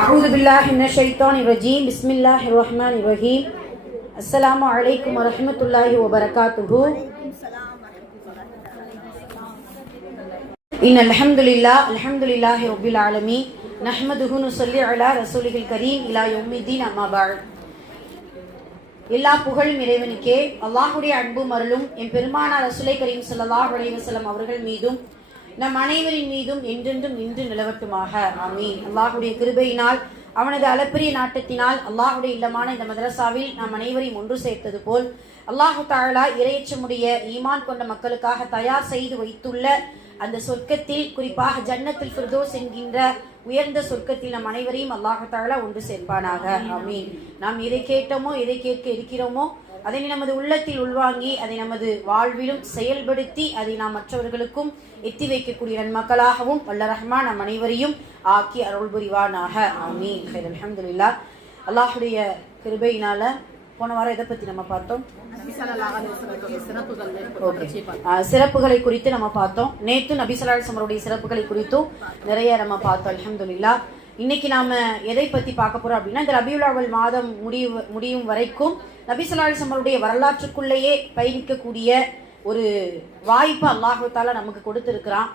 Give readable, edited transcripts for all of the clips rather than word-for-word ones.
أعوذ بالله من الشيطان الرجيم بسم الله الرحمن الرحيم السلام عليكم ورحمة الله وبركاته إن الحمد لله رب العالمين نحمده ونصلي على رسوله الكريم إلى يوم الدين أما بعد. எல்லா புகழும் இறைவனுக்கே. அல்லாஹ்வுடைய அன்பும் அருளும் என் பெருமானார் ரசூலை கரீம் ஸல்லல்லாஹு அலைஹி வஸல்லம் அவர்கள் மீதும் நம் அனைவரின் மீதும் என்றென்றும் நின்று நிலவட்டுமாக. ஆமீன். அல்லாஹ்வுடைய கிருபையினால் அவனது அளப்பரிய நாட்டத்தினால் அல்லாஹ்வுடைய இல்லமான இந்த மதரசாவில் நாம் அனைவரையும் ஒன்று சேர்த்தது போல் அல்லாஹு தஆலா இறையச்சமுடைய ஈமான் கொண்ட மக்களுக்காக தயார் செய்து வைத்துள்ள அந்த சொர்க்கத்தில், குறிப்பாக ஜன்னத்துல் ஃபிர்தௌஸ் என்கின்ற உயர்ந்த சொர்க்கத்தில் நம் அனைவரையும் அல்லாஹு தஆலா ஒன்று சேர்ப்பானாக. ஆமீன். நாம் எதை கேட்டோமோ, எதை கேட்க இருக்கிறோமோ அதை நமது உள்ளத்தில் உள்வாங்கி அதை நமது வாழ்விலும் செயல்படுத்தி அதை நாம் மற்றவர்களுக்கும் எத்தி வைக்கக்கூடிய நன்மக்களாகவும் வல்ல ரஹ்மான் நம் அனைவரையும் ஆக்கி அருள் புரிவானாக. ஆமீன். அல்ஹம்துலில்லாஹ். அல்லாஹ்வுடைய கிருபையினால போன வாரம் எதை பத்தி நம்ம பார்த்தோம்? சிறப்புகளை குறித்து நம்ம பார்த்தோம். நேத்து நபி ஸல்லல்லாஹு அலைஹி வஸல்லம் சிறப்புகளை குறித்தும் நிறைய நம்ம பார்த்தோம். அல்ஹம்துலில்லாஹ். இன்னைக்கு நாம எதை பத்தி பார்க்க போறோம் அப்படின்னா, இந்த ரபியுல் அவ்வல் மாதம் முடியும் வரைக்கும் நபி ஸல்லல்லாஹு அலைஹி வஸல்லம் வரலாற்றுக்குள்ளேயே பயணிக்கக்கூடிய ஒரு வாய்ப்பு அல்லாஹு தஆலா நமக்கு கொடுத்திருக்கிறான்.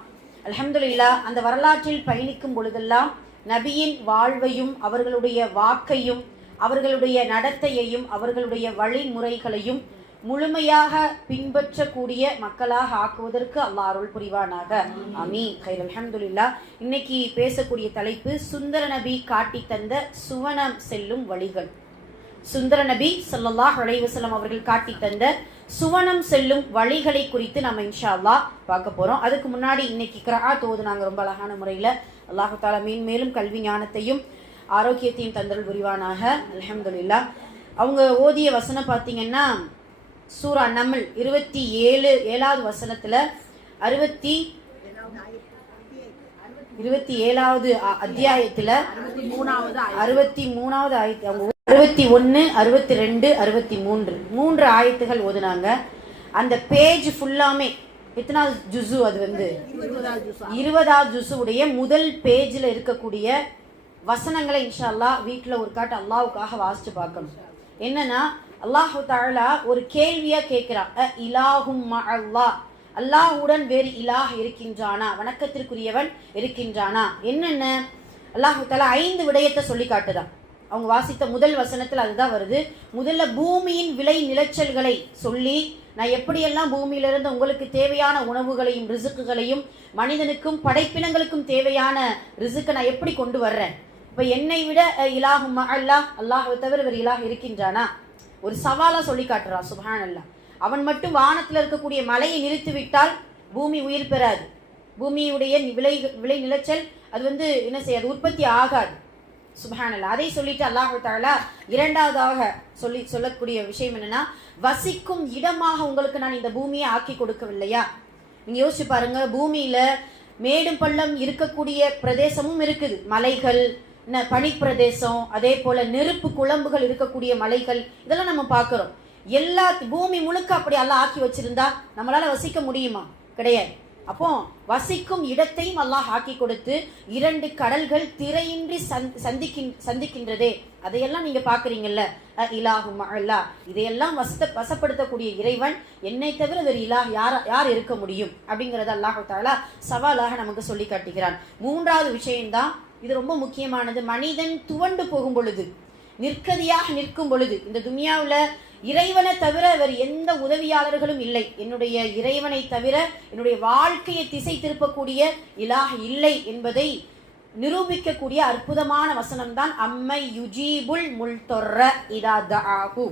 அல்ஹம்துலில்லாஹ். அந்த வரலாற்றில் பயணிக்கும் பொழுதெல்லாம் நபியின் வாழ்வையும் அவர்களுடைய வாக்கையும் அவர்களுடைய நடத்தையையும் அவர்களுடைய வழிமுறைகளையும் முழுமையாக பின்பற்றக்கூடிய மக்களாக ஆக்குவதற்கு அல்லாஹ் அருள் புரிவானாக. ஆமீன். கைர். அல்ஹம்துலில்லாஹ். இன்னைக்கு பேசக்கூடிய தலைப்பு சுந்தர நபி காட்டி தந்த சுவனம் செல்லும் வழிகள். சுந்தர நபி ஸல்லல்லாஹு அலைஹி வஸல்லம் அவர்கள் காட்டி தந்த சுவனம் செல்லும் வழிகளை குறித்து நம்ம இன்ஷா அல்லாஹ் பார்க்க போறோம். அதுக்கு முன்னாடி இன்னைக்கு கிராத் ஓதுனாங்க ரொம்ப அழகான முறையில். அல்லாஹு தஆலா மேலும் கல்வி ஞானத்தையும் ஆரோக்கியத்தையும் தந்தருள் புரிவானாக. அல்ஹம்துலில்லாஹ். அவங்க ஓதிய வசனம் பார்த்தீங்கன்னா சூரா நம்ல் 27வது வசனத்துல 27வது அத்தியாயத்துல 63வது ஆயத்து, அவங்க 61, 62, 63 ஆயத்துகள் ஓதுனாங்க. அந்த பேஜ் ஃபுல்லாமே எத்தனாவது ஜுசு? அது 20வது ஜுசுடைய முதல் பேஜ்ல இருக்கக்கூடிய வசனங்களை இன்ஷா அல்லாஹ் வீட்டில் ஒரு காட்டு அல்லாஹ்வுக்காக வாசிச்சு பார்க்கணும். என்னன்னா, அல்லாஹு தஆலா ஒரு கேள்வியா கேட்கிறான். இலாஹும் மஅல்லாஹ், அல்லாஹ்வுடன் வேறு இலாஹ் இருக்கின்றானா, வணக்கத்திற்குரியவன் இருக்கின்றானா? என்னென்ன அல்லாஹு தஆலா 5 விடயத்தை சொல்லி காட்டுதான். அவங்க வாசித்த முதல் வசனத்தில் அதுதான் வருது. முதல்ல பூமியின் விளை நிலச்சல்களை சொல்லி, நான் எப்படியெல்லாம் பூமியிலிருந்து உங்களுக்கு தேவையான உணவுகளையும் ரிசுக்குகளையும் மனிதனுக்கும் படைப்பினங்களுக்கும் தேவையான ரிசுக்கை நான் எப்படி கொண்டு வர்றேன். இப்ப என்னை விட இலாஹும் அல்லாஹ், அல்லாஹ்வை தவிர வேறு இலாஹ் இருக்கின்றானா? ஒரு சவாலா சொல்லி காட்டுறான். சுப்ஹானல்லாஹ். அவன் மட்டும் வானத்தில் இருக்கக்கூடிய மலையை நிறுத்திவிட்டால் பூமி உயிர் பெறாது. பூமியுடைய விளை நிலச்சல் அது என்ன செய்யாது, உற்பத்தி ஆகாது. சுப்ஹானல்லாஹ். அதை சொல்லிட்டு அல்லாஹு தஆலா இரண்டாவதாக சொல்லக்கூடிய விஷயம் என்னன்னா, வசிக்கும் இடமாக உங்களுக்கு நான் இந்த பூமியை ஆக்கி கொடுக்கவில்லையா? நீங்க யோசிச்சு பாருங்க. பூமியில மேடும் பள்ளம் இருக்கக்கூடிய பிரதேசமும் இருக்குது, மலைகள், பனிப்பிரதேசம், அதே போல நெருப்பு குழம்புகள் இருக்கக்கூடிய மலைகள், இதெல்லாம் நம்ம பார்க்கிறோம். எல்லா பூமி முழுக்க அப்படி அல்லாஹ் ஆக்கி வச்சிருந்தா நம்மளால வசிக்க முடியுமா? கிடையாது. அப்போ வசிக்கும் இடத்தையும் அல்லாஹ் ஆக்கி கொடுத்து 2 கடல்கள் திரையின்றி சந்திக்கின்றதே, அதையெல்லாம் நீங்க பாக்குறீங்கல்ல. இலாஹும் அல்லாஹ், இதையெல்லாம் வசப்படுத்தக்கூடிய இறைவன், என்னை தவிர வேறு இலாஹ் யார் இருக்க முடியும் அப்படிங்கறத அல்லாஹ் தஆலா சவாலாக நமக்கு சொல்லி காட்டுகிறான். 3வது விஷயம்தான், இது ரொம்ப முக்கியமானது. மனிதன் துவண்டு போகும் பொழுது, நிற்கதியாக நிற்கும் பொழுது, இந்த துனியாவுல இறைவனை தவிர வேறு எந்த உதவியாளர்களும் இல்லை, என்னுடைய இறைவனை தவிர என்னுடைய வாழ்க்கையை திசை திருப்பக்கூடிய இலாஹ் இல்லை என்பதை நிரூபிக்கக்கூடிய அற்புதமான வசனம் தான் அம்மை யுஜீபுல் முல்தொர்ர இதா தஆஹு.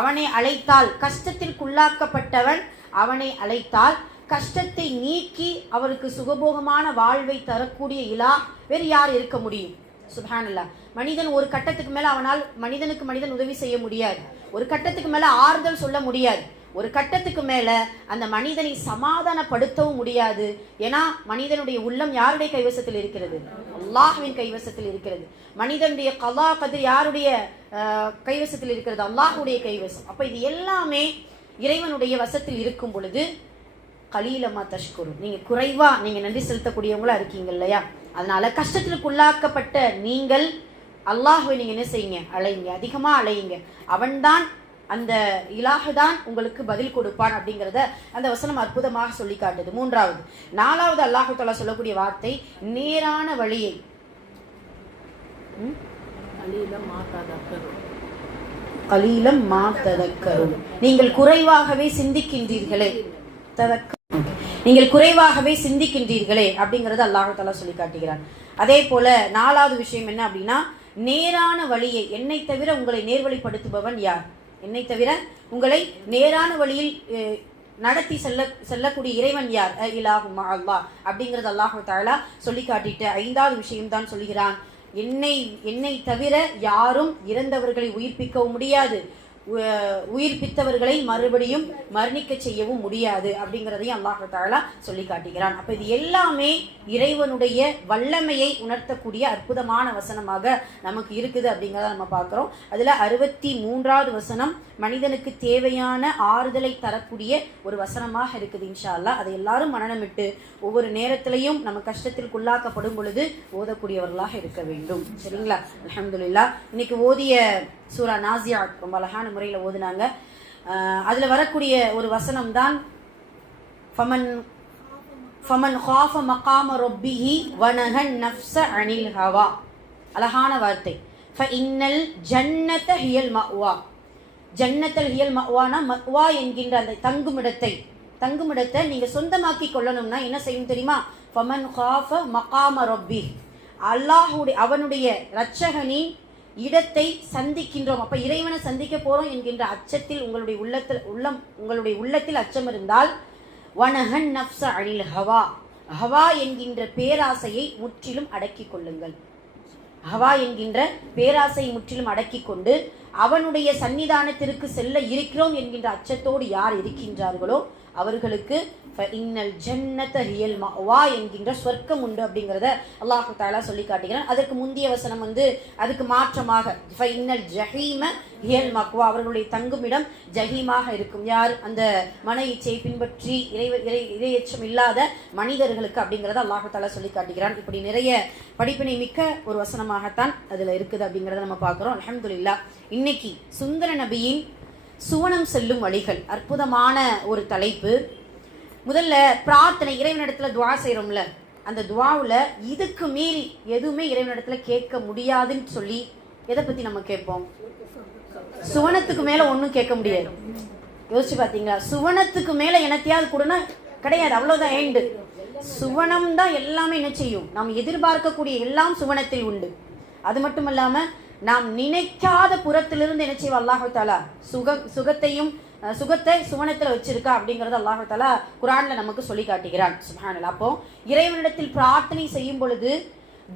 அவனை அழைத்தால், கஷ்டத்திற்குள்ளாக்கப்பட்டவன் அவனை அழைத்தால் கஷ்டத்தை நீக்கி அவருக்கு சுகபோகமான வாழ்வை தரக்கூடிய இலாஹ் வேறு யார் இருக்க முடியும்? சுப்ஹானல்லாஹ். மனிதன் ஒரு கட்டத்துக்கு மேல அவனால் மனிதன் உதவி செய்ய முடியாது. ஒரு கட்டத்துக்கு மேல ஆறுதல் சொல்ல முடியாது. ஒரு கட்டத்துக்கு மேல அந்த மனிதனை சமாதானப்படுத்தவும் முடியாது. ஏன்னா மனிதனுடைய உள்ளம் யாருடைய கைவசத்தில் இருக்கிறது? அல்லாஹ்வின் கைவசத்தில் இருக்கிறது. மனிதனுடைய கலா கதிர் யாருடைய கைவசத்தில் இருக்கிறது? அல்லாஹ்வுடைய கைவசம். அப்ப இது எல்லாமே இறைவனுடைய வசத்தில் இருக்கும் பொழுது கலீலமா தஷ்குரு, நீங்க குறைவா நீங்க நன்றி செலுத்தக்கூடியவங்களா இருக்கீங்க இல்லையா? அதனால கஷ்டத்திற்கு உள்ளாக்கப்பட்ட நீங்கள் அல்லாஹ்வை நீங்க என்ன செய்யுங்க, அழைங்க, அதிகமா அழையுங்க. அவன்தான், அந்த இலாஹு தான் உங்களுக்கு பதில் கொடுப்பான் அப்படிங்கிறத அந்த வசனம் அற்புதமாக சொல்லி காட்டுது. மூன்றாவது. நாலாவது அல்லாஹு தஆலா சொல்லக்கூடிய வார்த்தை நேரான வழியை. கலீலம் மா ததக்கரும், நீங்கள் குறைவாகவே சிந்திக்கின்றீர்களே. நீங்கள் குறைவாகவே சிந்திக்கின்றீர்களே அப்படிங்கறது அல்லாஹ் தஆலா சொல்லி காட்டுகிறான். அதே போல நாலாவது விஷயம் என்ன அப்படின்னா, நேரான வழியை, என்னை தவிர உங்களை நேர்வழிப்படுத்துபவன் யார்? என்னை தவிர உங்களை நேரான வழியில் நடத்தி செல்லக்கூடிய இறைவன் யார்? இலாஹு அல்லாஹ் அப்படிங்கறது அல்லாஹ் தஆலா சொல்லி காட்டிட்டு ஐந்தாவது விஷயம் தான் சொல்கிறான், என்னை தவிர யாரும் இறந்தவர்களை உயிர்ப்பிக்கவும் முடியாது, உயிர்ப்பித்தவர்களை மறுபடியும் மரணிக்க செய்யவும் முடியாது அப்படிங்கிறதையும் அல்லாஹ் தஆலா சொல்லி காட்டுகிறான். அப்ப இது எல்லாமே இறைவனுடைய வல்லமையை உணர்த்தக்கூடிய அற்புதமான வசனமாக நமக்கு இருக்குது அப்படிங்கிறத நம்ம பார்க்கிறோம். அதுல 63வது வசனம் மனிதனுக்கு தேவையான ஆறுதலை தரக்கூடிய ஒரு வசனமாக இருக்குது. இன்ஷா அல்லாஹ் அதை எல்லாரும் மனனமிட்டு ஒவ்வொரு நேரத்திலையும் நம்ம கஷ்டத்திற்குள்ளாக்கப்படும் பொழுது ஓதக்கூடியவர்களாக இருக்க வேண்டும். சரிங்களா? அல்ஹம்துலில்லாஹ். இன்னைக்கு ஓதிய சூரா நாசியாத் ரொம்ப அழகான முறையில் ஓதுனாங்க. அதுல வரக்கூடிய ஒரு வசனம் தான் ஃபமன் காஃப மகாம ரப்பிஹி வனஹன் நஃப்ஸ அனில் ஹவா. அழகான வார்த்தை. ஃபஇன்னல் ஜன்னத ஹியல் மஅவா. ஜன்னத்தல் ஹியல் மஅவானா மஅவா என்கின்ற அந்த தங்குமிடத்தை நீங்க சொந்தமாக்கி கொள்ளணும்னா என்ன செய்யும் தெரியுமா? ஃபமன் காஃப மகாம ரப்பி, அல்லாஹ்வுடைய அவனுடைய இரட்சகனின் இடத்தை சந்திக்கின்றோம். அப்ப இறைவனை சந்திக்க போறோம் என்கின்ற அச்சத்தில் உங்களுடைய உள்ளத்தில் அச்சம் இருந்தால், வனஹன் நஃப்ஸ அனில் ஹவா, ஹவா என்கின்ற பேராசையை முற்றிலும் அடக்கி கொள்ளுங்கள். ஹவா என்கின்ற பேராசையை முற்றிலும் அடக்கி கொண்டு அவனுடைய சன்னிதானத்திற்கு செல்ல இருக்கிறோம் என்கின்ற அச்சத்தோடு யார் இருக்கின்றார்களோ அவர்களுக்கு ஃபஇன்னல் ஜன்னத ஹியல் மஅவா என்கின்ற சொர்க்கம் உண்டு அப்படிங்கிறத அல்லாஹ் தஆலா சொல்லி காட்டுகிறான். அதற்கு முந்தைய வசனம் அதுக்கு மாற்றமாக ஃபஇன்னல் ஜஹீம ஹியல் மஅவா, அவர்களுடைய தங்குமிடம் ஜஹீமாக இருக்கும். யார்? அந்த மன இச்சையை பின்பற்றி இறையச்சம் இல்லாத மனிதர்களுக்கு அப்படிங்கிறத அல்லாஹ் தஆலா சொல்லி காட்டுகிறான். இப்படி நிறைய படிப்பினை மிக்க ஒரு வசனமாகத்தான் அதுல இருக்குது அப்படிங்கிறத நம்ம பார்க்கிறோம். அல்ஹம்துலில்லாஹ். இன்னைக்கு சுந்தர நபியின் சுவனம் செல்லும் வழிகள், அற்புதமான ஒரு தலைப்பு. முதல்ல பிரார்த்தனை, இறைவனிடத்துல துவா செய்யறோம்ல, அந்த துவாவுல இதுக்கு மீறி எதுவுமே இறைவனிடத்துல கேட்க முடியாதுன்னு சொல்லி எதை பத்தி நம்ம கேட்போம்? சுவனத்துக்கு மேல ஒன்னும் கேட்க முடியாது. யோசிச்சு பாத்தீங்களா? சுவனத்துக்கு மேல என்னத்தையாவது கூடனா கிடையாது, அவ்வளவுதான் ஏண்டு. சுவனம் தான் எல்லாமே என்ன செய்யும், நாம் எதிர்பார்க்கக்கூடிய எல்லாம் சுவனத்தில் உண்டு. அது மட்டும் இல்லாம நாம் நினைக்காத புறத்திலிருந்து என்ன செய்வோம் அல்லாஹ் தஆலா சுகத்தை சுவனத்துல வச்சிருக்கா அப்படிங்கறத அல்லாஹ் தஆலா குர்ஆன்ல நமக்கு சொல்லி காட்டுகிறான். சுப்ஹானல்லாஹ். அப்போ இறைவனிடத்தில் பிரார்த்தனை செய்யும் பொழுது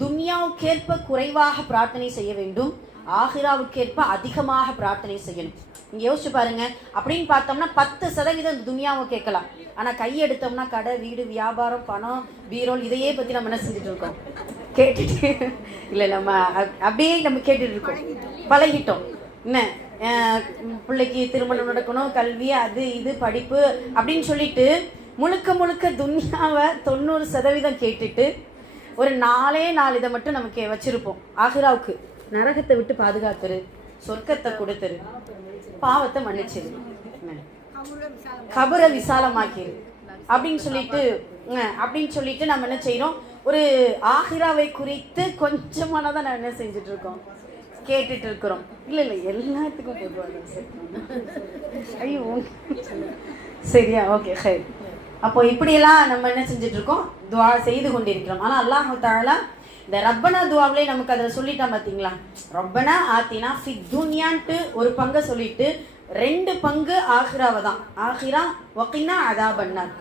துன்யாவுக்கேற்ப குறைவாக பிரார்த்தனை செய்ய வேண்டும், ஆகிராவுக்கேற்ப அதிகமாக பிரார்த்தனை செய்யணும். இங்க யோசிச்சு பாருங்க. அப்படின்னு பார்த்தோம்னா 10% துன்யாவை கேட்கலாம், ஆனா கையெடுத்தோம்னா கடை, வீடு, வியாபாரம், பணம், பீரோல் இதையே பத்தி நம்ம என்ன செஞ்சுட்டு இருக்கோம்? கேட்டுட்டு இல்ல, நம்ம அப்படியே நம்ம கேட்டுட்டு இருக்கோம், பழகிட்டோம். என்ன பிள்ளைக்கு திருமணம் நடக்கணும், கல்வி, அது இது படிப்பு அப்படின்னு சொல்லிட்டு முழுக்க துன்யாவை 90% கேட்டுட்டு ஒரு 4 இதை மட்டும் நமக்கு வச்சிருப்போம். ஆகிராவுக்கு நரகத்தை விட்டு பாதுகாத்துரு, சொர்க்கத்தை கொடுத்துரு, பாவத்தை மன்னிச்சிரு, கபரை விசாலமாக்கிரு அப்படின்னு சொல்லிட்டு நம்ம என்ன செய்யறோம்? ஒரு ஆகிராவை குறித்து கொஞ்சமானதான் நான் என்ன செஞ்சுட்டு இருக்கோம், கேட்டுட்டு இருக்கிறோம். இல்ல எல்லாத்துக்கும் பொதுவாக. ஐயோ சரியா? ஓகே சரி. அப்போ இப்படியெல்லாம் நம்ம என்ன செஞ்சுட்டு இருக்கோம்? துவா செய்து கொண்டிருக்கிறோம். ஆனா அல்லாஹ் தஆலா இந்த ரப்பனா துவாவிலே நமக்கு அதை சொல்லிட்டான் பாத்தீங்களா? ரப்பனா ஆத்தினா ஃபித் துன்யான்ட்டு ஒரு பங்கை சொல்லிட்டு 2 பங்கு ஆகிராவை தான். ஆகிரா வகினா அதாபன்னார்,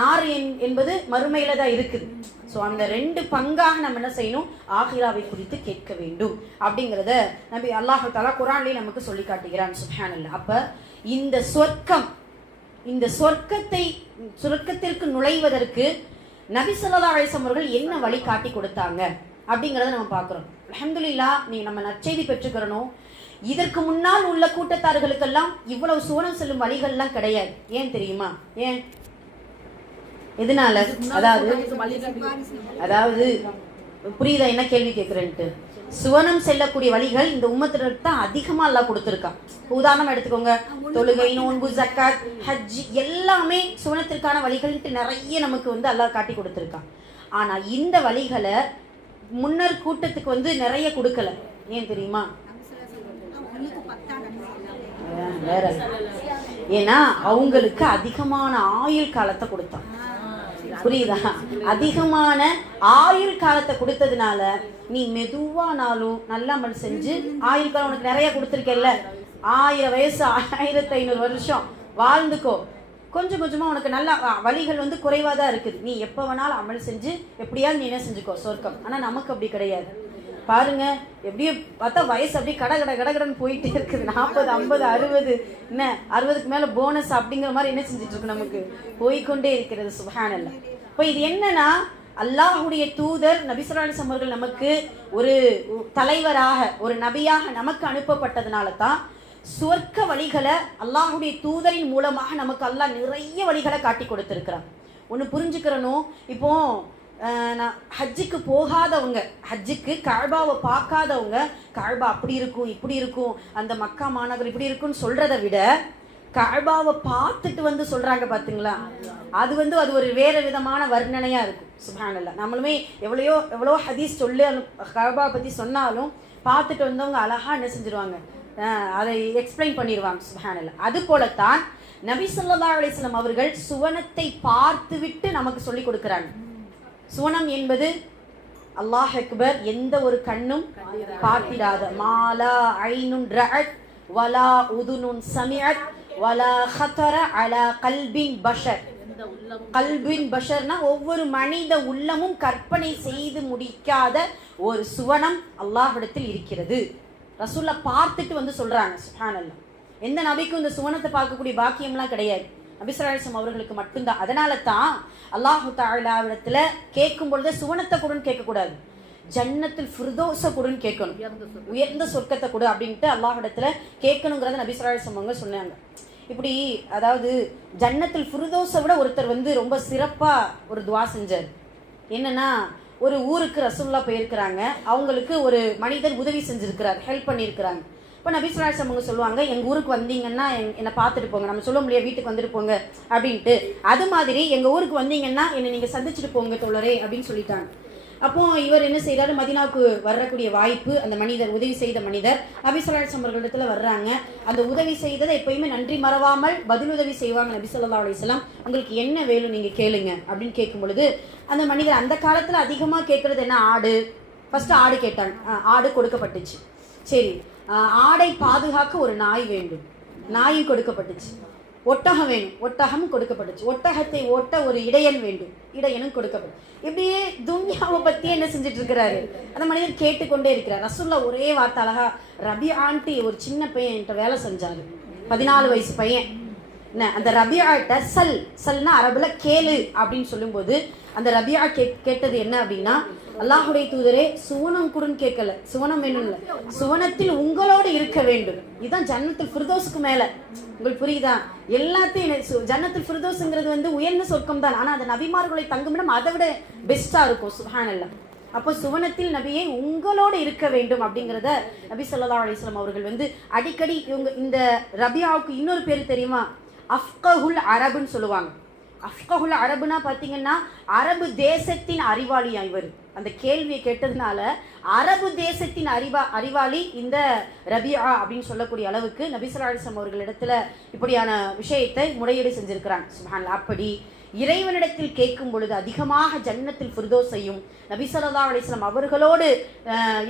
நார் என்பது மறுமையில தான் இருக்குது. ஸோ அந்த 2 பங்காக நம்ம என்ன செய்யணும்? ஆகிராவை குறித்து கேட்க வேண்டும் அப்படிங்கிறத நபி அல்லாஹ் தஆலா குர்ஆன்லயே நமக்கு சொல்லி காட்டுகிறான். சுப்ஹானல்லாஹ். அப்ப இந்த சொர்க்கத்திற்கு நுழைவதற்கு நபி ஸல்லல்லாஹு அலைஹி வஸல்லம் அவர்கள் என்ன வழி காட்டி கொடுத்தாங்க அப்படிங்கிறத நம்ம பார்க்கிறோம். அல்ஹம்துலில்லாஹ். நீங்க நம்ம நற்செய்தி பெற்றுக்கிறணும். இதற்கு முன்னால் உள்ள கூட்டத்தார்களுக்கெல்லாம் இவ்வளவு சுவனம் செல்லும் வழிகள்லாம் கிடையாது. ஏன் தெரியுமா? ஏன்? எதனால? அதாவது புரியுதா என்ன கேள்வி கேட்குறேன்ட்டு? சுவனம் செல்லக்கூடிய வழிகள் இந்த உம்மத்திற்கு தான் அதிகமாக அல்லாஹ் கொடுத்துருக்கான். உதாரணம் எடுத்துக்கோங்க, தொழுகை, நோன்பு, ஜக்காத், ஹஜ் எல்லாமே சுவனத்திற்கான வழிகள்ட்டு நிறைய நமக்கு அல்லாஹ் காட்டி கொடுத்துருக்கான். ஆனால் இந்த வழிகளை முன்னர் கூட்டத்துக்கு நிறைய கொடுக்கல. ஏன் தெரியுமா? வேற, ஏன்னா அவங்களுக்கு அதிகமான ஆயுள் காலத்தை கொடுத்தான். புரியுதா? அதிகமான ஆயுள் காலத்தை கொடுத்ததுனால நீ மெதுவானாலும் நல்ல அமல் செஞ்சு ஆயுள் காலம் உனக்கு நிறைய கொடுத்துருக்கல. 1000 வயசு 1500 வருஷம் வாழ்ந்துக்கோ. கொஞ்சம் கொஞ்சமா உனக்கு நல்ல வழிகள் குறைவா தான் இருக்குது. நீ எப்ப வேணாலும் அமல் செஞ்சு எப்படியாவது நீ என்ன செஞ்சுக்கோ, சொர்க்கம். ஆனா நமக்கு அப்படி கிடையாது. பாருங்க, எப்படியோ பார்த்தா வயசு அப்படியே கடகடன்னு போயிட்டே இருக்குது. 40, 50, 60, என்ன 60க்கு மேல போனஸ் அப்படிங்கிற மாதிரி என்ன செஞ்சுட்டு இருக்கு, நமக்கு போய்கொண்டே இருக்கிறது. சுப்ஹானல்லாஹ். இப்போ இது என்னன்னா, அல்லாஹுடைய தூதர் நபி ஸல்லல்லாஹு அலைஹி வஸல்லம் அவர்கள் நமக்கு ஒரு தலைவராக, ஒரு நபியாக நமக்கு அனுப்பப்பட்டதுனால தான் சொர்க்க வழிகளை அல்லாஹுடைய தூதரின் மூலமாக நமக்கு அல்லாஹ் நிறைய வழிகளை காட்டி கொடுத்துருக்கிறான். ஒன்று புரிஞ்சுக்கிறனும், இப்போ நான் ஹஜ்ஜுக்கு போகாதவங்க, ஹஜ்ஜுக்கு கஅபாவை பார்க்காதவங்க, கஅபா அப்படி இருக்கும் இப்படி இருக்கும், அந்த மக்கா மாநகர் இப்படி இருக்குன்னு சொல்றதை விட கஅபாவை பார்த்துட்டு சொல்றாங்க பாத்தீங்களா, அது அது ஒரு வேற விதமான வர்ணனையா இருக்கும். சுப்ஹானல்லாஹ். நம்மளுமே எவ்வளோ ஹதீஸ் சொல்லி கஅபா பத்தி சொன்னாலும் பார்த்துட்டு வந்தவங்க அழகா என்ன செஞ்சிருவாங்க, அதை எக்ஸ்பிளைன் பண்ணிடுவாங்க. சுப்ஹானல்லாஹ். அது போலத்தான் நபி ஸல்லல்லாஹு அலைஹி வஸல்லம் அவர்கள் சுவனத்தை பார்த்துவிட்டு நமக்கு சொல்லி கொடுக்குறாங்க. சுவனம் என்பது அல்லாஹ் அக்பர், எந்த ஒரு கண்ணும் பார்த்திடாத, மாலா ஐனுன் ரஅத் வலா உதுனுன் சமிஅத் வலா ஹதர அலா கல்பின் பஷர். கல்பின் பஷர்னா ஒவ்வொரு மனித உள்ளமும் கற்பனை செய்து முடிக்காத ஒரு சுவனம் அல்லாஹ்விடத்தில் இருக்கிறது. ரசூலுல்லாஹ் பார்த்துட்டு சொல்றாங்க. சுப்ஹானல்லாஹ். எந்த நபிக்கும் இந்த சுவனத்தை பார்க்கக்கூடிய பாக்கியம்லாம் கிடையாது. நபி ஸல்லல்லாஹு அலைஹி வஸல்லம் அவர்களுக்கு மட்டும்தான். அதனால தான் அல்லாஹ் தஆலாவிடத்துல கேட்கும் பொழுது சுவனத்தை கொடுன்னு கேட்கக்கூடாது, ஜன்னத்துல் ஃபிர்தௌஸ கொடுன்னு கேட்கணும். உயர்ந்த சொர்க்கத்தை கொடு அப்படின்ட்டு அல்லாஹ்விடத்துல கேட்கணுங்கிறத நபி ஸல்லல்லாஹு அலைஹி வஸல்லம் அவங்க சொன்னாங்க. இப்படி அதாவது ஜன்னத்துல் ஃபிர்தௌஸை விட ஒருத்தர் ரொம்ப சிறப்பா ஒரு துவா செஞ்சார். என்னன்னா, ஒரு ஊருக்கு ரசூலுல்லாஹ் போயிருக்கிறாங்க. அவங்களுக்கு ஒரு மனிதர் உதவி செஞ்சிருக்கிறார், ஹெல்ப் பண்ணியிருக்கிறாங்க. இப்போ நபி ஸல்லல்லாஹு அலைஹி வஸல்லம் அவங்க சொல்லுவாங்க, எங்கள் ஊருக்கு வந்தீங்கன்னா என்னை பார்த்துட்டு போங்க. நம்ம சொல்ல முடியாது வீட்டுக்கு வந்துட்டு போங்க அப்படின்ட்டு. அது மாதிரி எங்கள் ஊருக்கு வந்தீங்கன்னா என்னை நீங்கள் சந்திச்சுட்டு போங்க தோழரே அப்படின்னு சொல்லிட்டாங்க. அப்போ இவர் என்ன செய்யறாரு, மதீனாவுக்கு வரக்கூடிய வாய்ப்பு, அந்த மனிதர் உதவி செய்த மனிதர் நபி ஸல்லல்லாஹு அலைஹி வஸல்லம் அவர்களிடத்துல வர்றாங்க. அந்த உதவி செய்ததை எப்பயுமே நன்றி மறவாமல் பதிலுதவி செய்வாங்க நபி ஸல்லல்லாஹு அலைஹி வஸல்லம். உங்களுக்கு என்ன வேணும் நீங்கள் கேளுங்க அப்படின்னு கேட்கும் பொழுது, அந்த மனிதர் அந்த காலத்தில் அதிகமாக கேட்கறது என்ன, ஆடு. ஃபர்ஸ்ட் ஆடு கேட்டாங்க, ஆடு கொடுக்கப்பட்டுச்சு. சரி, ஆடை பாதுகாக்க ஒரு நாய் வேண்டும், நாயும் கொடுக்கப்பட்டுச்சு. ஒட்டகம் வேணும், ஒட்டகமும் கொடுக்கப்பட்டுச்சு. ஒட்டகத்தை ஓட்ட ஒரு இடையன் வேண்டும், இடையனும் கொடுக்கப்படும். இப்படியே துன்யாவை பத்தி என்ன செஞ்சுட்டு இருக்கிறாரு அந்த மனிதர் கேட்டுக்கொண்டே இருக்கிறார். ரசூலுல்லாஹ் ஒரே வார்த்தை அழகா, ரபிஆன்ட்டு ஒரு சின்ன பையன் என்கிட்ட வேலை செஞ்சாரு, 14 வயசு பையன். என்ன, அந்த ரபிஆட்ட சல்னா அரபுல கேளு அப்படின்னு சொல்லும்போது, அந்த ரபியா கேட்டது என்ன அப்படின்னா, அல்லாஹுடைய தூதரே சுவனம் குடுன்னு கேட்கல, சுவனம் வேணும் இல்லை, சுவனத்தில் உங்களோடு இருக்க வேண்டும். இதுதான் ஜன்னத்துல் ஃபிர்தௌஸுக்கு மேல. உங்களுக்கு புரியுதா? எல்லாத்தையும் ஜன்னத்துல் ஃபிர்தௌஸ்ங்கிறது உயர்ந்த சொர்க்கம் தான். ஆனா அந்த நபிமார்களை தங்குமிடம் அதை விட பெஸ்டா இருக்கும். சுப்ஹானல்லாஹ். அப்போ சுவனத்தில் நபியை உங்களோடு இருக்க வேண்டும் அப்படிங்கிறத நபி ஸல்லல்லாஹு அலைஹி வஸல்லம் அவர்கள் அடிக்கடி இந்த ரபியாவுக்கு இன்னொரு பேர் தெரியுமா, அஃப்கஹுல் அரபுன்னு சொல்லுவாங்க. அஃப்கஹுல் அரபுனா பார்த்தீங்கன்னா அரபு தேசத்தின் அறிவாளியா இவர். அந்த கேள்வியை கேட்டதுனால அரபு தேசத்தின் அறிவாளி இந்த ரபியா அப்படின்னு சொல்லக்கூடிய அளவுக்கு நபி ஸல்லல்லாஹு அலைஹி வஸல்லம் அவர்களிடத்துல இப்படியான விஷயத்தை முறையீடு செஞ்சிருக்கிறாங்க. சுப்ஹானல்லாஹ். அப்படி இறைவனிடத்தில் கேட்கும் பொழுது அதிகமாக ஜன்னத்தில் ஃபிர்தௌஸையும் நபி ஸல்லல்லாஹு அலைஹி வஸல்லம் அவர்களோடு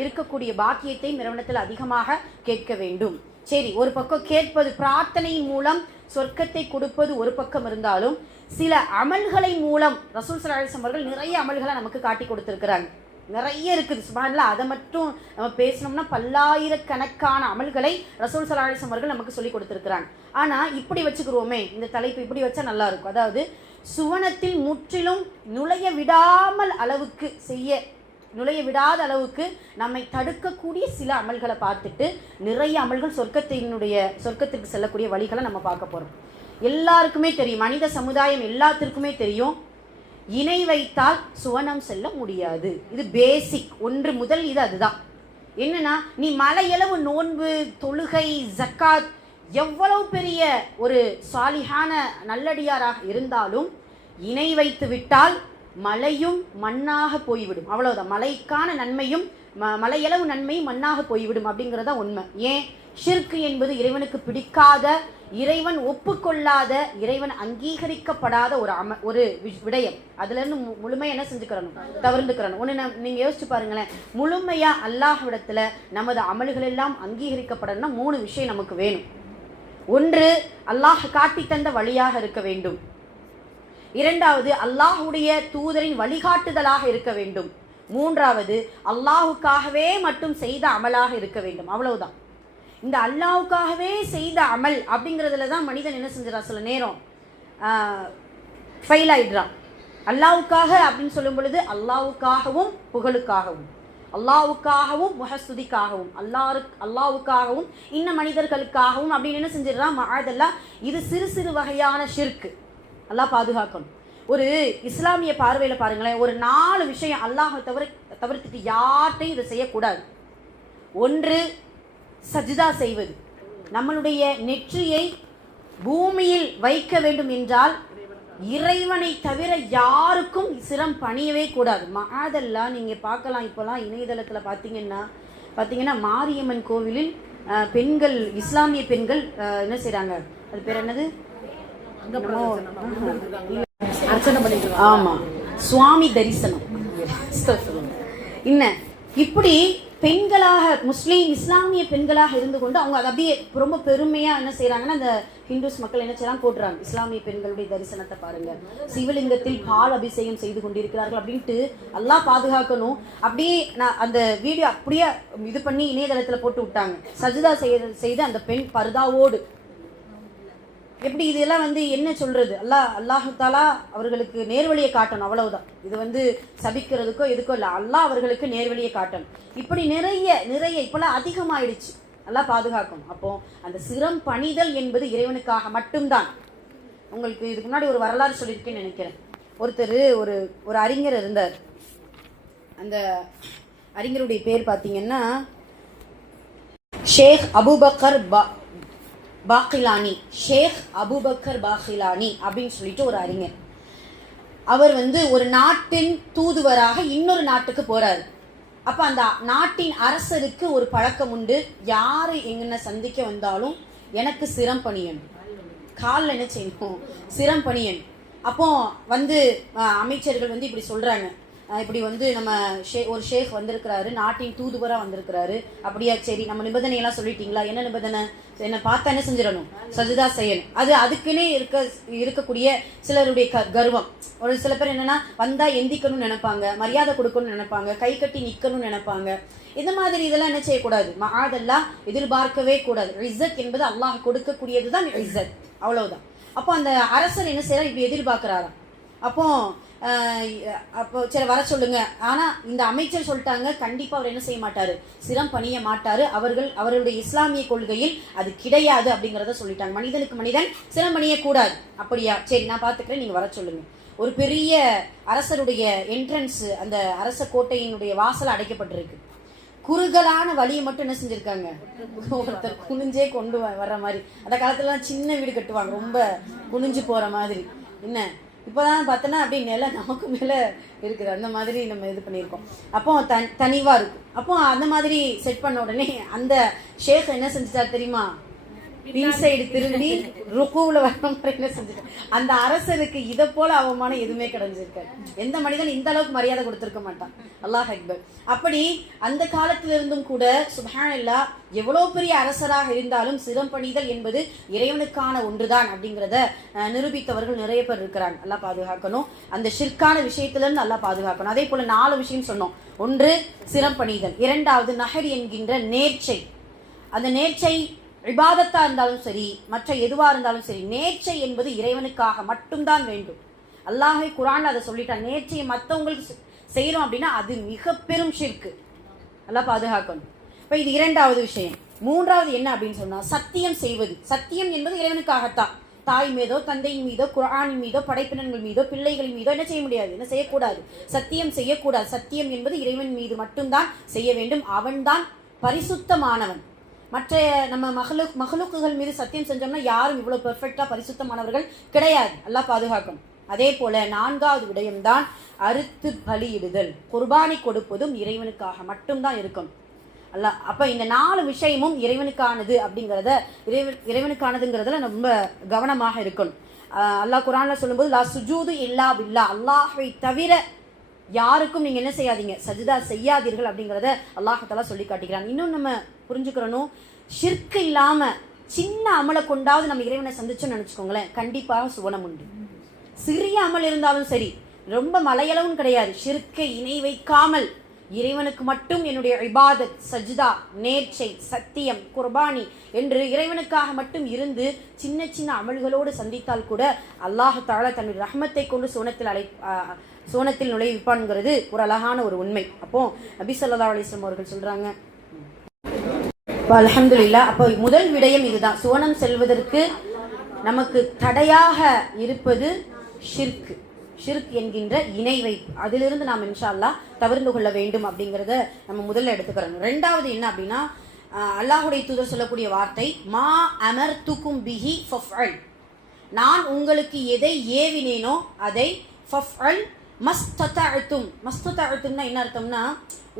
இருக்கக்கூடிய பாக்கியத்தையும் இறைவனிடத்தில் அதிகமாக கேட்க வேண்டும். சரி, ஒரு பக்கம் கேட்பது பிரார்த்தனையின் மூலம் சொர்க்கத்தை கொடுப்பது ஒரு பக்கம் இருந்தாலும், சில அமல்களை மூலம் ரசூல் ஸல்லல்லாஹு அலைஹி வஸல்லம் அவர்கள் நிறைய அமல்களை நமக்கு காட்டி கொடுத்திருக்கிறாங்க. நிறைய இருக்குது. சுப்ஹானல்லாஹ். அதை மட்டும் நம்ம பேசணும்னா பல்லாயிரக்கணக்கான அமல்களை ரசூல் ஸல்லல்லாஹு அலைஹி வஸல்லம் அவர்கள் நமக்கு சொல்லி கொடுத்திருக்கிறாங்க. ஆனா இப்படி வச்சுக்கிறோமே, இந்த தலைப்பு இப்படி வச்சா நல்லா இருக்கும். அதாவது சுவனத்தில் முற்றிலும் நுழைய விடாத அளவுக்கு நம்மை தடுக்கக்கூடிய சில அமல்களை பார்த்துட்டு நிறைய அமல்கள் சொர்க்கத்திற்கு செல்லக்கூடிய வழிகளை நம்ம பார்க்க போறோம். எல்லாருக்குமே தெரியும், மனித சமுதாயம் எல்லாத்திற்குமே தெரியும், இணை வைத்தால் சுவனம் செல்ல முடியாது. இது பேசிக் 1 முதல் இது அதுதான். என்னன்னா, நீ மலையளவு நோன்பு, தொழுகை, ஜக்காத், எவ்வளவு பெரிய ஒரு சாலிஹான நல்லடியாராக இருந்தாலும் இணை வைத்து விட்டால் மலையும் மண்ணாக போய்விடும். அவ்வளவுதான். மலைக்கான நன்மையும் மலையளவு நன்மையும் மண்ணாக போய்விடும் அப்படிங்கிறதா உண்மை. ஏன்? ஷிர்க் என்பது இறைவனுக்கு பிடிக்காத, இறைவன் ஒப்புக்கொள்ளாத, இறைவன் அங்கீகரிக்கப்படாத ஒரு விடயம். அதுல இருந்து முழுமையா என்ன செஞ்சுக்கிறணும்? தவிர்த்துக்கிறணும். ஒண்ணு நீங்க யோசிச்சு பாருங்களேன். முழுமையா அல்லாஹ்விடத்துல நமது அமல்கள் எல்லாம் அங்கீகரிக்கப்படணும்னா 3 விஷயம் நமக்கு வேணும். 1, அல்லாஹ் காட்டி தந்த வழியாக இருக்க வேண்டும். 2வது, அல்லாஹுடைய தூதரின் வழிகாட்டுதலாக இருக்க வேண்டும். 3வது, அல்லாஹுக்காகவே மட்டும் செய்த அமலாக இருக்க வேண்டும். அவ்வளவுதான். இந்த அல்லாஹுக்காகவே செய்த அமல் அப்படிங்கிறதுல தான் மனிதன் என்ன செஞ்சிடறான், சில நேரம் ஃபெயில் ஆயிடுறான். அல்லாஹுக்காக அப்படின்னு சொல்லும் பொழுது அல்லாஹுக்காகவும் புகழுக்காகவும், அல்லாஹுக்காகவும் முஹஸ்துதிக்காகவும், அல்லாஹுக்காகவும் இன்ன மனிதர்களுக்காகவும் அப்படின்னு என்ன செஞ்சிடறான், மஅதல்லாஹ். இது சிறு சிறு வகையான ஷிர்க். அல்லாஹ் பாதுகாக்கணும். ஒரு இஸ்லாமிய பார்வையில் பாருங்களேன், ஒரு 4 விஷயம் அல்லாஹை தவிர்த்துட்டு யார்ட்டையும் இதை செய்யக்கூடாது. 1, சஜ்தா செய்வது. நம்மளுடைய நெற்றியை பூமியில் வைக்க வேண்டும் என்றால் இறைவனை தவிர யாருக்கும் சிரம் பணியவே கூடாது. மஅதல்லா. நீங்க பார்க்கலாம், இப்போலாம் இணையதளத்தில் பார்த்தீங்கன்னா மாரியம்மன் கோவிலில் பெண்கள், இஸ்லாமிய பெண்கள் என்ன செய்றாங்க, அது பேர் என்னது, ஆமா, சுவாமி தரிசனம். இப்படி பெண்களாக, முஸ்லீம் இஸ்லாமிய பெண்களாக இருந்து கொண்டு அவங்க அதை அப்படியே ரொம்ப பெருமையா என்ன செய்யறாங்கன்னா, அந்த ஹிந்துஸ் மக்கள் என்ன செய்யறாங்க, போட்டுறாங்க, இஸ்லாமிய பெண்களுடைய தரிசனத்தை பாருங்க, சிவலிங்கத்தில் பால் அபிஷேகம் செய்து கொண்டிருக்கிறார்கள் அப்படின்ட்டு. அல்லாஹ் பாதுகாக்கணும். அப்படியே நான் அந்த வீடியோ அப்படியே இது பண்ணி இணையதளத்துல போட்டு விட்டாங்க. சஜ்தா செய்த அந்த பெண் பர்தாவோடு. எப்படி இதெல்லாம் என்ன சொல்றது, அல்லாஹ் தாலா அவர்களுக்கு நேர்வழியை காட்டணும். அவ்வளவுதான். இது சபிக்கிறதுக்கோ எதுக்கோ இல்லை, அல்லாஹ் அவர்களுக்கு நேர்வழியை காட்டணும். இப்படி நிறைய இப்பெல்லாம் அதிகமாயிடுச்சு. அல்லாஹ் பாதுகாக்கணும். அப்போ அந்த சிரம் பணிதல் என்பது இறைவனுக்காக மட்டும்தான். உங்களுக்கு இதுக்கு முன்னாடி ஒரு வரலாறு சொல்லியிருக்கேன்னு நினைக்கிறேன். ஒருத்தர் ஒரு அறிஞர் இருந்தார். அந்த அறிஞருடைய பேர் பார்த்தீங்கன்னா ஷேக் அபூபக்கர் பாக்கிலானி. ஷேக் அபூபக்கர் பாக்கிலானி அப்படின்னு சொல்லிட்டு ஒரு அறிஞர். அவர் ஒரு நாட்டின் தூதுவராக இன்னொரு நாட்டுக்கு போறாரு. அப்ப அந்த நாட்டின் அரசருக்கு ஒரு பழக்கம் உண்டு, யாரு எங்கன சந்திக்க வந்தாலும் எனக்கு சிரம் பணியணும், காலில் என்ன செய்யணும், சிரம் பணியணும். அப்போ அமைச்சர்கள் இப்படி சொல்றாங்க, இப்படி நம்ம ஒரு ஷேக் வந்திருக்கிறாரு, நாட்டின் தூதுவரா வந்திருக்கிறாரு. அப்படியா, சரி, நம்ம நிபந்தனையெல்லாம் சொல்லிட்டீங்களா, என்ன நிபந்தனை, என்ன பார்த்தா என்ன செஞ்சிடணும், சஜ்தா செய்யணும். அதுக்குன்னே இருக்கக்கூடிய சிலருடைய கர்வம். ஒரு சில பேர் என்னன்னா, வந்தா எந்திக்கணும்னு நினைப்பாங்க, மரியாதை கொடுக்கணும்னு நினைப்பாங்க, கை கட்டி நிக்கணும்னு நினைப்பாங்க. இந்த மாதிரி இதெல்லாம் என்ன செய்யக்கூடாது, மஅதல்லாஹ் எதிர்பார்க்கவே கூடாது. இஸ்ஸத் என்பது அல்லாஹ் கொடுக்கக்கூடியதுதான் இஸ்ஸத், அவ்வளவுதான். அப்போ அந்த அரசர் என்ன செய்யறாரு, இப்படி எதிர்பார்க்கிறாராம். அப்போ சரி வர சொல்லுங்க. ஆனா இந்த அமைச்சர் சொல்லிட்டாங்க, கண்டிப்பா அவர் என்ன செய்ய மாட்டாரு, சிரம் பணிய மாட்டாரு, அவர்களுடைய இஸ்லாமிய கொள்கையில் அது கிடையாது அப்படிங்கறத சொல்லிட்டாங்க. மனிதனுக்கு மனிதன் சிரம் பணிய கூடாது. அப்படியா, சரி நான் பாத்துக்கிறேன், நீங்க வர சொல்லுங்க. ஒரு பெரிய அரசருடைய என்ட்ரன்ஸ், அந்த அரச கோட்டையினுடைய வாசல் அடைக்கப்பட்டிருக்கு. குறுகலான வழியை மட்டும் என்ன செஞ்சிருக்காங்க, ஒருத்தர் குனிஞ்சே கொண்டு வர்ற மாதிரி. அந்த காலத்துல சின்ன வீடு கட்டுவாங்க, ரொம்ப குனிஞ்சு போற மாதிரி. என்ன இப்போதான் பார்த்தோன்னா அப்படி நில நமக்கு மேலே இருக்குது, அந்த மாதிரி நம்ம இது பண்ணியிருக்கோம். அப்போ தனிவாக இருக்கும். அப்போ அந்த மாதிரி செட் பண்ண உடனே அந்த ஷேக் என்ன செஞ்சுட்டார் தெரியுமா, சைடு திரும்பி ருக்குவுல வர மாதிரி என்ன செஞ்சுட்டார். அந்த அரசருக்கு இதை போல அவமானம் எதுவுமே கிடைஞ்சிருக்காரு. எந்த மனிதன் இந்த அளவுக்கு மரியாதை கொடுத்திருக்க மாட்டான். அல்லாஹ் அக்பர். அப்படி அந்த காலத்திலிருந்தும் கூட சுப்ஹானல்லாஹ், எவ்வளவு பெரிய அரசராக இருந்தாலும் சிரம் பணிதல் என்பது இறைவனுக்கான ஒன்றுதான் அப்படிங்கிறத நிரூபித்தவர்கள் நிறைய பேர் இருக்கிறாங்க. அல்லாஹ் பாதுகாக்கணும். அந்த ஷிர்கான விஷயத்துல இருந்து அல்லாஹ் பாதுகாக்கணும். அதே போல 4 விஷயம் சொன்னோம். 1 சிரம் பணிதல், 2வது நஹர் என்கின்ற நேர்ச்சை. அந்த நேர்ச்சை இபாதத்தா இருந்தாலும் சரி, மற்ற எதுவா இருந்தாலும் சரி, நேர்ச்சை என்பது இறைவனுக்காக மட்டும்தான் வேண்டும். அல்லாஹ் குர்ஆன்ல அதை சொல்லிட்டான். நேர்ச்சையை மற்றவங்களுக்கு செய்யறோம் அப்படின்னா அது மிக பெரும் ஷிர்க். அல்லாஹ் பாதுகாக்கணும். இப்ப இது 2வது விஷயம். 3வது என்ன அப்படின்னு சொன்னா, சத்தியம் செய்வது. சத்தியம் என்பது இறைவனுக்காகத்தான். தாய் மீதோ தந்தையின் மீதோ குர்ஆனின் மீதோ படைப்பினங்கள் மீதோ பிள்ளைகளின் மீதோ என்ன செய்ய முடியாது, என்ன செய்யக்கூடாது, சத்தியம் செய்யக்கூடாது. சத்தியம் என்பது இறைவன் மீது மட்டும்தான் செய்ய வேண்டும். அவன்தான் பரிசுத்தமானவன். மற்ற நம்ம மகளுக்குகள் மீது சத்தியம் செஞ்சோம்னா யாரும் இவ்வளவு பெர்ஃபெக்டா பரிசுத்தமானவர்கள் கிடையாது. அல்லாஹ் பாதுகாக்கும். அதே போல 4வது விடயம்தான் அறுத்து பலியிடுதல். குர்பானி கொடுப்பதும் இறைவனுக்காக மட்டும்தான் இருக்கும். அல்லாஹ் அப்ப இந்த 4 விஷயமும் இறைவனுக்கானது அப்படிங்கிறத இறைவனுக்கானதுங்கிறதுல ரொம்ப கவனமாக இருக்கணும். அல்லாஹ் குர்ஆன்ல சொல்லும்போது லா சுஜூது இல்லா பில்லா, அல்லாஹ்வை தவிர யாருக்கும் நீங்க என்ன செய்யாதீங்க, சஜ்தா செய்யாதீர்கள் அப்படிங்கிறத அல்லாஹ் தஆலா சொல்லி காட்டுகிறான். இன்னும் நம்ம புரிஞ்சுக்கிறணும், ஷிர்க் இல்லாம சின்ன அமலை கொண்டாவது நம்ம இறைவனை சந்திச்சோம்னு நினைச்சுக்கோங்களேன், கண்டிப்பாக சுவனம் உண்டு. சிறிய அமல் இருந்தாலும் சரி, ரொம்ப மலையளவும் கிடையாது, ஷிர்க்கை இணை வைக்காமல் இறைவனுக்கு மட்டும் என்னுடைய இபாதத், சஜ்தா, நேர்ச்சை, சத்தியம், குர்பானி என்று இறைவனுக்காக மட்டும் இருந்து சின்ன சின்ன அமல்களோடு சந்தித்தால் கூட அல்லாஹ் தஆலா தன்னுடைய ரஹ்மத்தை கொண்டு சோனத்தில் நுழைவிப்பான்ங்கிறது ஒரு அழகான ஒரு உண்மை. அப்போ நபி ஸல்லல்லாஹு அலைஹி வஸல்லம் அவர்கள் சொல்றாங்க, அல்ஹம்துலில்லாஹ். அப்போ முதல் விடயம் இதுதான், சோனம் செல்வதற்கு நமக்கு தடையாக இருப்பது ஷிர்க். ஷிர்க் என்கின்ற இணை வைப்பு, அதிலிருந்து நாம் இன்ஷா அல்லாஹ் தவிர்த்து கொள்ள வேண்டும் அப்படிங்கிறத நம்ம முதல்ல எடுத்துக்கிறோம். 2வது என்ன அப்படின்னா, அல்லாஹ்வுடைய தூதர் சொல்லக்கூடிய வார்த்தை மா அமர்துகும் பிஹி ஃபஃஅல், நான் உங்களுக்கு எதை ஏவினேனோ அதை ஃபஃஅல் மஸ்ததஅதும். மஸ்ததஅதும்னா என்ன அர்த்தம்னா,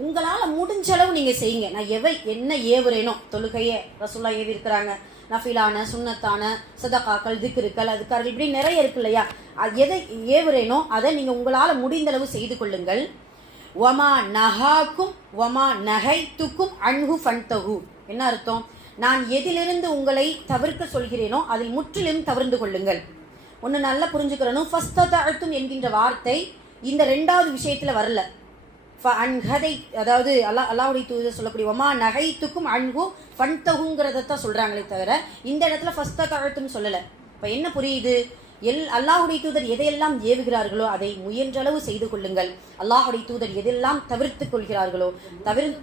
உங்களால முடிஞ்ச அளவு நீங்க செய்யுங்க. நான் என்ன ஏவுறேனோ, தொழுகையை ரசூலுல்லாஹ் ஏவி இருக்கிறாங்க, நஃபிலான சுன்னத்தான சதகாக்கள், திக்ருக்கள், அதுக்காரர்கள், இப்படி நிறைய இருக்கு இல்லையா, எதை ஏவுறேனோ அதை நீங்க உங்களால முடிந்தளவு செய்து கொள்ளுங்கள். வமா நஹாக்கும் வமா நஹைத்துக்கும் அன்ஹு ஃபன்தஹு, என்ன அர்த்தம், நான் எதிலிருந்து உங்களை தவிர்க்க சொல்கிறேனோ அதில் முற்றிலும் தவிர்த்து கொள்ளுங்கள். ஒன்று நல்லா புரிஞ்சுக்கிறணும், ஃபஸ்ததஅதும் என்கின்ற வார்த்தை இந்த 2வது விஷயத்துல வரல. அதாவது அல்லாஹ்வுடைய தூதர் சொல்லக்கூடிய வமா நஹைத்துக்கும் அன்ஹு ஃபன்தஹுங்கிறத தான் சொல்றாங்களே தவிர இந்த இடத்துல ஃபஸ்ததஅதும் சொல்லல. இப்ப என்ன புரியுது, அல்லாஹ்வுடைய தூதர் எதையெல்லாம் ஏவுகிறார்களோ அதை முயன்றளவு செய்து கொள்ளுங்கள். அல்லாஹ்வுடைய தூதர் எதெல்லாம் தவிர்த்துக் கொள்கிறார்களோ,